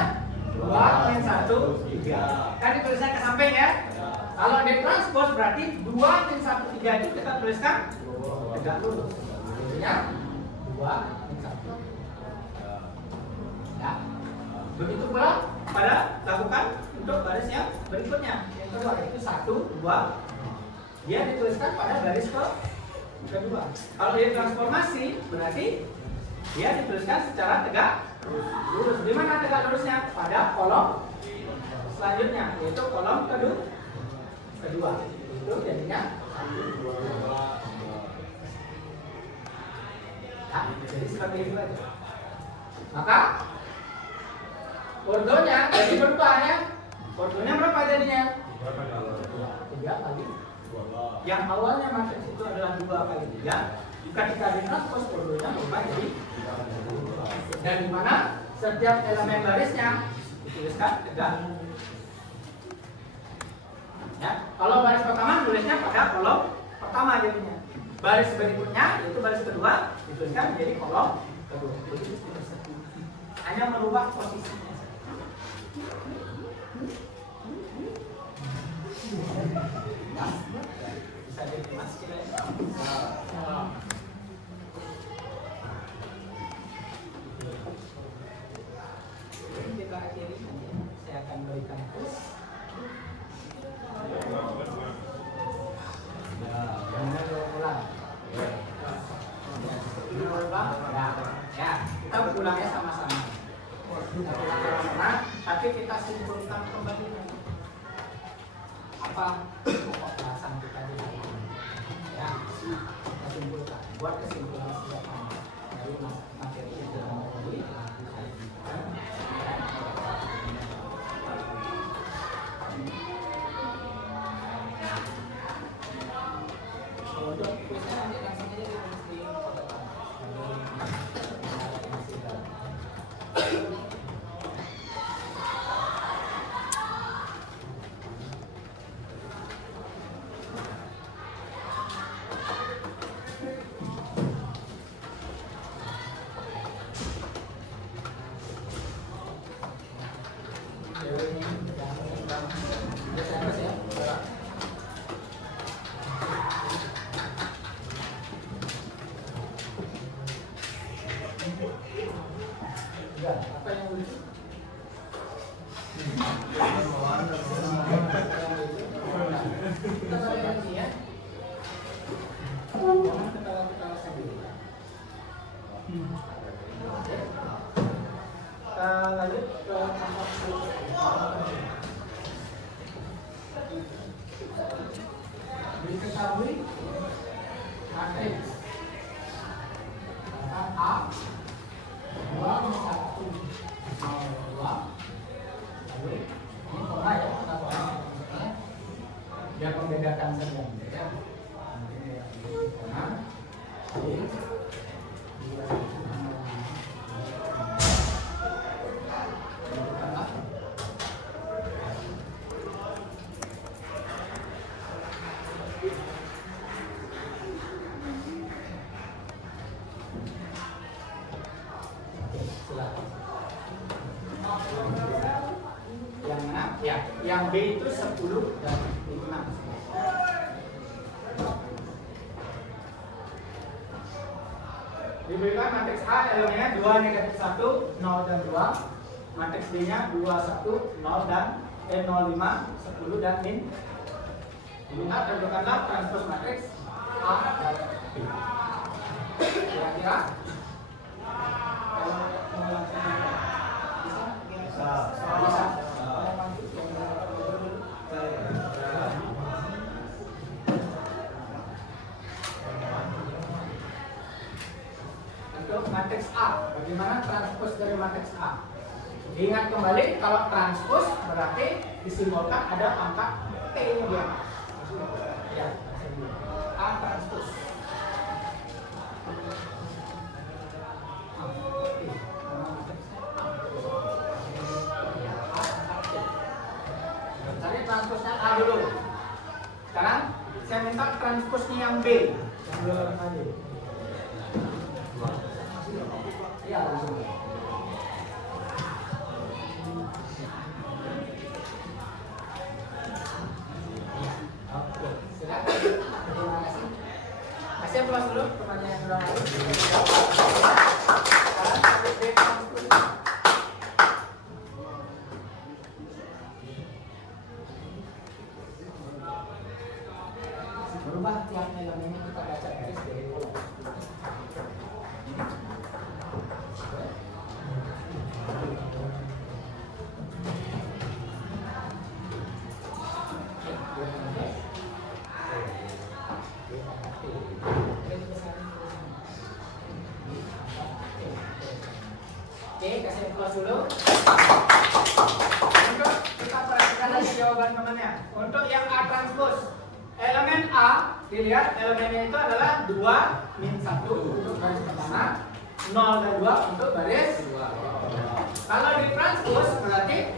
2 min 1, 3. Kan ditulisnya ke samping ya. Kalau ditranspos berarti 2 min 1, 3 itu kita tuliskan tegak lurus. Jadinya 2 min 1. Ya. Begitu pula pada lakukan untuk baris yang berikutnya. Yang kedua yaitu 1, 2. Dia dituliskan pada baris kedua. Kalau dia transformasi berarti dia dituliskan secara tegak lurus. Di mana tegak lurusnya? Pada kolom selanjutnya yaitu kolom kedua. Itu jadinya 1, 2. Nah, jadi seperti itu aja. Maka ordonya jadi berubah ya. Ordonya berapa jadinya? 3 kali. Yang awalnya matriks itu adalah 2 kali 3. Ketika ditranspos ordonya berubah jadi 3 kali. Dan di mana setiap elemen barisnya dituliskan tegak. Ya, kalau baris pertama tulisnya pada kolom pertama jadinya. Baris berikutnya yaitu baris kedua dituliskan menjadi kolom kedua. Hanya merubah posisinya. Bisa jadi mas kira ya. Kita akhiri nanti saya akan berikan quiz. Ya, kita ulangnya sama-sama. Kita ulang sama-sama, tapi kita simpulkan kembali apa buat kesimpulan sederhana dari materi yang kita mulai. Untuk kuisnya nanti langsung aja ditulis di apa yang lucu? Kita balik lagi ya. Jangan ketawa-ketawa sendiri. Lalu ke tampak diketahui matriks A 2, 1, 0, 2. Lalu ini koma ya, kita koma biar membedakan saja ya. Koma, yang mana? Ya, yang B itu 10 dan 5. Diberikan matriks A elemennya 2, negatif 1, 0 dan 2. Matriks B nya 2, 1, 0 dan 0, 5, 10 dan min. Lihat tentukanlah transpose matriks A dan B. Kira-kira bisa. Untuk matriks A, bagaimana transpose dari matriks A? Ingat kembali, kalau transpose berarti disimbolkan ada angka T-nya dia. Ya, A transpose. Cari transposnya A dulu. Sekarang saya minta transposnya yang B. Yang dua aja. Ya, langsung. Oke, sudah. Terima kasih. Kasih aplaus dulu kepada yang sudah lalu. Sekarang B transpose. Berubah tiap elemen ini kita baca garis dari kolom. Oke, kasih aplaus dulu. Untuk kita perhatikan lagi jawaban temannya. Untuk yang A transpose, elemen A, dilihat elemennya itu adalah 2, min 1 untuk baris pertama, 0 dan 2 untuk baris kedua. Kalau di transpose berarti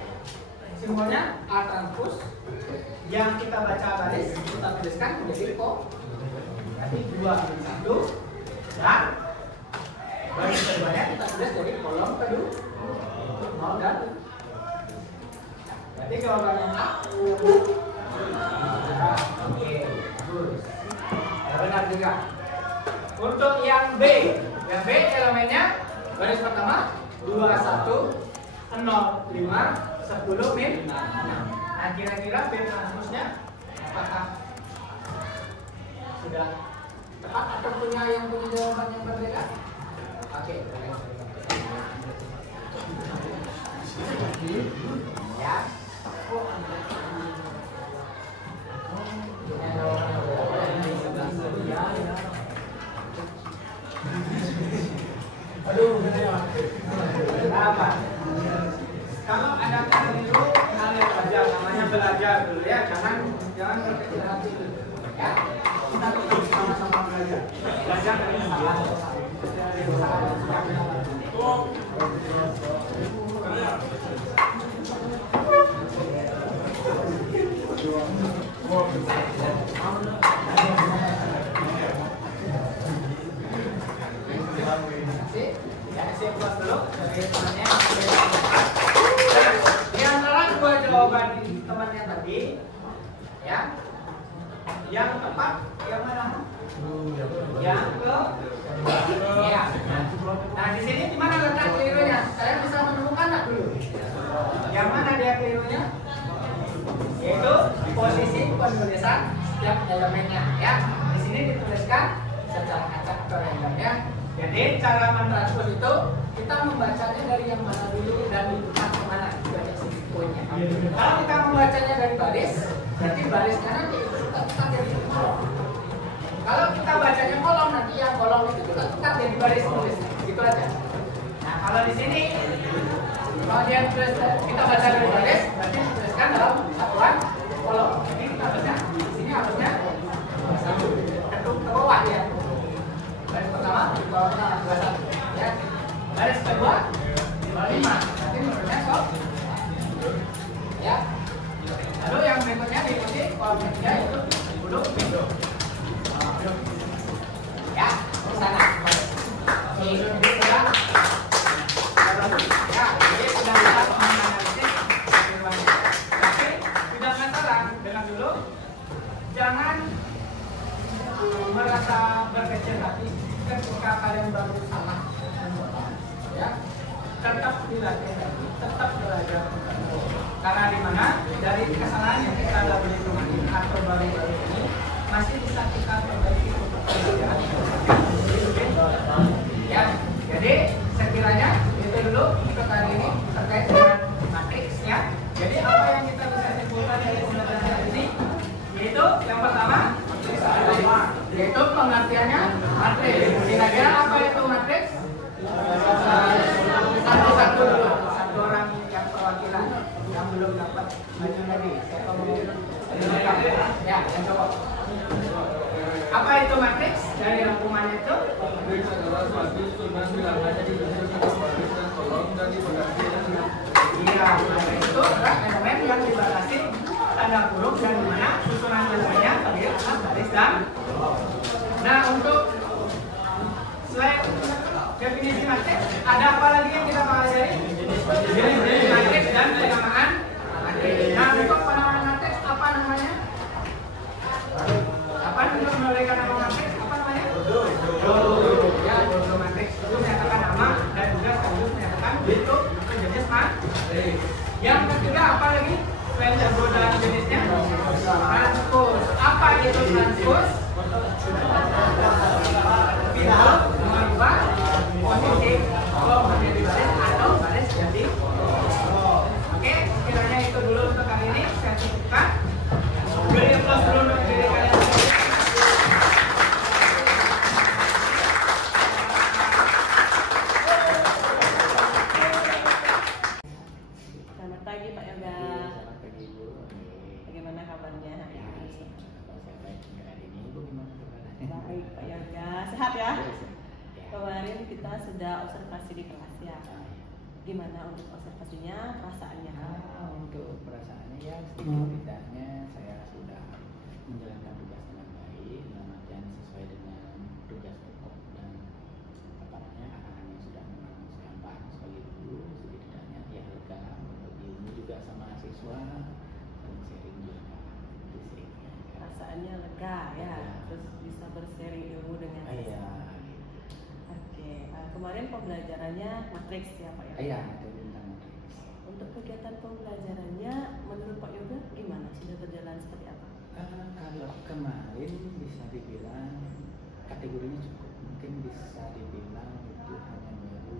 simbolnya A transpose. Yang kita baca baris, kita tuliskan menjadi ko. Berarti 2, min 1 dan baris keduanya kita tulis dari kolom kedua 0 dan. Berarti jawabannya A. Oke, bagus. Benar juga. Untuk yang B elemennya baris pertama 2, 1, 0, 5, 10, min 6. Nah, kira-kira B transpose-nya apakah sudah tepat atau punya jawaban yang berbeda? Oke. Ya. apa? Kalau ada keliru, hal yang wajar, namanya belajar dulu ya, jangan berkecil hati dulu. Ya, kita terus sama-sama belajar. Belajar dari kesalahan. Di antara dua jawaban temannya tadi, ya, yang tepat yang mana? Yang ke ya. Nah di sini di mana letak kelirunya? Saya bisa menemukan nggak dulu? Yang mana dia kelirunya? Yaitu posisi penulisan setiap elemennya, ya. Di sini dituliskan secara acak atau randomnya. Jadi cara mentranspos itu kita membacanya dari yang mana dulu dan dibuka kemana dibaca sisi poinnya. Kalau kita membacanya dari baris, berarti barisnya nanti itu tetap jadi kolom. Kalau kita bacanya kolom, nanti yang kolom itu juga tetap jadi baris tulis. Gitu aja. Nah kalau di sini kalau dia tulis kita baca dari baris, berarti dituliskan dalam satuan kolom. Jadi kita baca di sini harusnya satu ke bawah ya. Baris pertama di bawah 21 ya. Baris kedua di bawah 5. Nanti menurutnya kok ya. Lalu yang berikutnya diikuti kolom ketiga itu duduk ya ke sana. Ini sudah ya, jadi sudah bisa menganalisis firmannya. Tapi tidak masalah, dengar dulu. Jangan merasa berkecil hati ketika kalian baru salah. Ya, tetap dilatih lagi, tetap belajar. Karena di mana dari kesalahan yang kita lakukan kemarin atau baru-baru ini masih bisa kita perbaiki untuk pelajaran. Ya, jadi sekiranya itu dulu untuk kali ini terkait dengan matriksnya. Jadi apa yang kita bisa simpulkan dari pembelajaran ini? Yaitu yang pertama, yaitu pengertiannya matriks. Kira-kira apa itu matriks? Satu-satu dulu, satu orang yang perwakilan yang belum dapat baju tadi. Siapa mau? Ya, yang jawab. Apa itu matriks? Dari rangkumannya itu? Iya, matriks itu adalah elemen yang dibatasi tanda kurung dan dimana susunan nilainya terdiri atas baris dan kolom. Nah, untuk selain definisi matriks, ada apa lagi yang kita pelajari? Matriks dan penamaan matriks. Nah, untuk penamaan matriks apa namanya? Apa untuk memberikan nama matriks? Apa namanya? Ya, dodo matriks itu menyatakan nama dan juga sekaligus menyatakan bentuk jenis matriks. Yang ketiga apa lagi? Selain dodo dan jenisnya, transpos. Apa itu transpos? Pindah, mengubah posisi kolom menjadi baris atau baris jadi kolom. Oke, kiranya itu dulu untuk kali ini. Saya cukupkan. Beri aplaus dulu untuk diri kalian. Selamat pagi Pak Yoga. Selamat pagi Bu. Bagaimana kabarnya hari ini? Baik Pak Yoga, sehat ya? Kemarin kita sudah observasi di kelas ya. Gimana untuk observasinya, perasaannya? Untuk perasaannya ya sedikit tidaknya saya sudah menjalankan tugas dengan baik, dalam artian sesuai dengan tugas pokok dan apa namanya arahan yang sudah memang saya paham sebagai guru. Sedikit tidaknya ya lega berbagi ilmu juga sama siswa dan sharing juga di sini. Perasaannya lega ya, terus bisa bersharing ilmu dengan Iya. Oke, kemarin pembelajarannya matriks ya Pak Yoga? Iya, itu tentang matriks. Untuk kegiatan pembelajarannya menurut Pak Yoga gimana? Sudah berjalan seperti apa? Kalau kemarin bisa dibilang kategorinya cukup, mungkin bisa dibilang itu hanya baru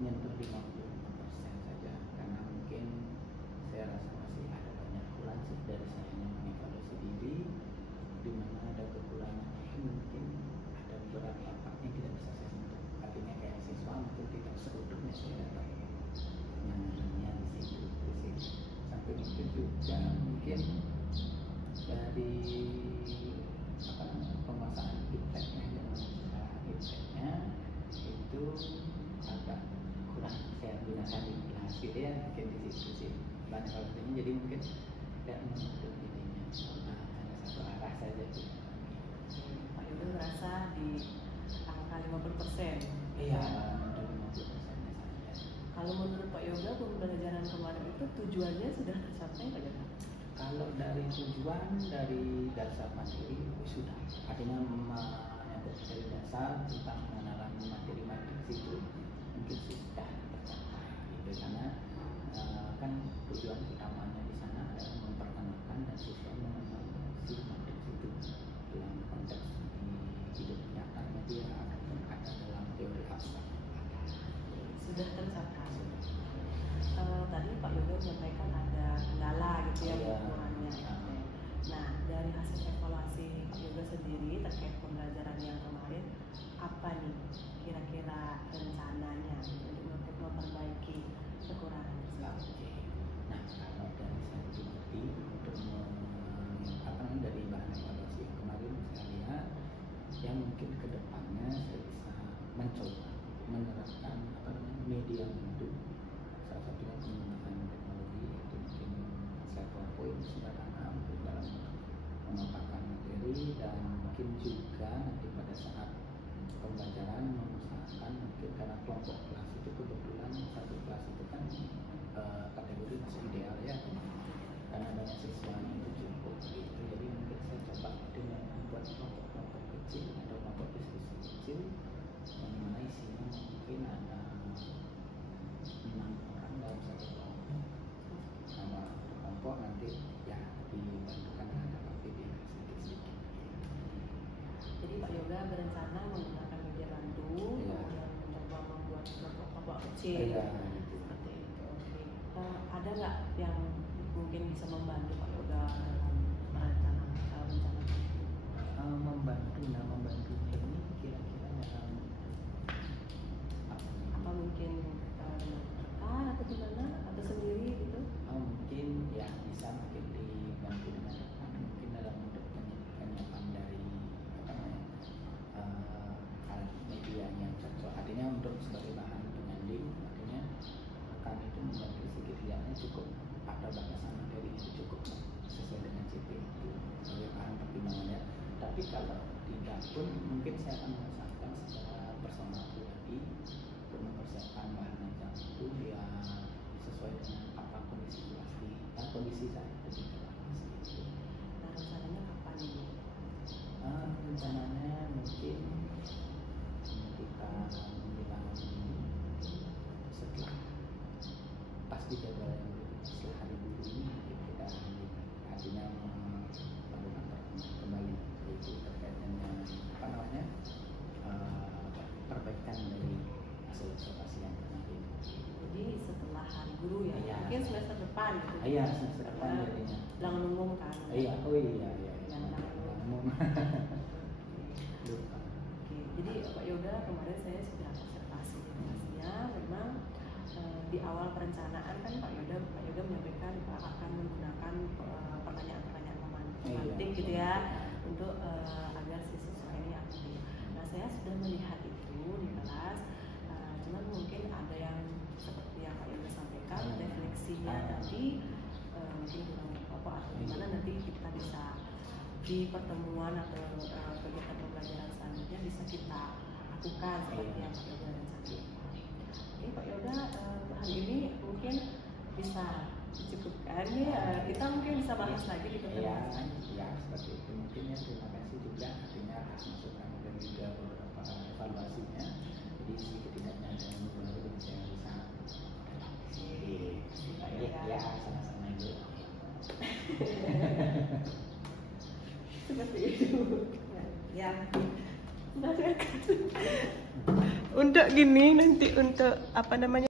menyentuh 55% saja, karena mungkin saya rasa masih ada banyak kurang sih dari saya yang mengevaluasi diri, di mana ada kekurangan mungkin ada beberapa part yang tidak bisa saya sentuh, artinya kayak siswa mungkin tidak seutuhnya saya dapat diskusi banyak hal ini, jadi mungkin tidak menutup ininya hanya satu arah saja gitu. Pak Yoga merasa di angka 50%. Iya, untuk 50% saja. Kalau menurut Pak Yoga pembelajaran kemarin itu tujuannya sudah tercapai Pak Yoga? Kalau dari tujuan dari dasar materi sudah, artinya menyangkut dari dasar tentang pengenalan materi itu mungkin sudah tercapai gitu, karena kan tujuan utamanya di sana adalah memperkenalkan dan siswa mengenal si materi itu dalam konteks di hidup nyatanya dia ataupun ada dalam teori abstrak. Sudah tercapai. Tadi Pak Yoga menyampaikan ada kendala gitu ya hubungannya. Nah, dari hasil evaluasi Pak Yoga sendiri terkait pembelajaran yang kemarin, apa nih kira-kira rencananya untuk memperbaiki kekurangan tersebut? Oke. Nah, kalau dari saya pribadi untuk dari bahan evaluasi yang kemarin saya lihat, yang mungkin kedepannya saya bisa mencoba menerapkan media bentuk, salah satunya menggunakan teknologi, yaitu mungkin PowerPoint sederhana untuk dalam memaparkan materi, dan mungkin juga nanti pada saat pembelajaran mengusahakan mungkin karena kelompok kelas itu kebetulan satu kelas itu kan kategori masih ideal ya, karena banyak siswa itu cukup gitu, jadi mungkin saya coba dengan membuat kelompok-kelompok kecil atau kelompok diskusi kecil yang mana isinya mungkin ada 6 orang dalam satu kelompok, sama kelompok nanti ya dibantukan dengan PPT sedikit-sedikit. Jadi Pak Yoga berencana menggunakan media bantu, kemudian mencoba membuat kelompok kecil. Seperti itu. Oke. Ada nggak yang mungkin bisa membantu Pak Yoga dalam rencana membantu ini kira-kira dalam apa mungkin rekan atau gimana atau sendiri gitu? Mungkin ya bisa mungkin dibantu dengan rekan, mungkin dalam bentuk penyiapan dari alat media yang cocok, artinya untuk sebagai bahan penyanding, artinya rekan itu membantu setidaknya cukup ada batasan materi itu cukup sesuai dengan CP itu sebagai bahan pertimbangannya. Tapi kalau tidak pun mungkin saya akan mengusahakan secara personal pribadi untuk mempersiapkan bahan ajar itu ya sesuai dengan apa kondisi kelas kondisi saya ketika itu. Nah, rencananya kapan ini? Rencananya mungkin kita menjelang ini setelah pas di jadwal yang setelah hari Minggu ini kita artinya melakukan kembali yaitu terkait dengan apa namanya perbaikan dari hasil observasi yang kemarin. Jadi setelah hari guru ya, Iya. mungkin semester depan gitu. Iya, semester depan jadinya. Jangan umumkan. Iya, oh iya. Jangan umum. Lupa. Oke, jadi Pak Yoga kemarin saya sudah observasi di kelasnya, memang di awal perencanaan kan Pak Yoga menyampaikan akan menggunakan pertanyaan-pertanyaan memantik gitu ya untuk agar si siswa ini aktif. Nah, saya sudah melihat itu di kelas, cuman mungkin ada yang seperti yang Pak Yoga sampaikan, refleksinya tadi mungkin kurang apa atau gimana, nanti kita bisa di pertemuan atau kegiatan pembelajaran selanjutnya bisa kita lakukan seperti yang Pak Yoga rencanakan. Oke Pak Yoga, bahan ini mungkin bisa dicukupkan ya, kita mungkin bisa bahas lagi di pertemuan. Ya, seperti itu mungkin ya. Terima kasih juga artinya atas masukan dan juga beberapa evaluasinya. Jadi setidaknya ada yang baru yang saya bisa ya sama-sama itu. Seperti itu. Ya. Untuk gini nanti untuk apa namanya?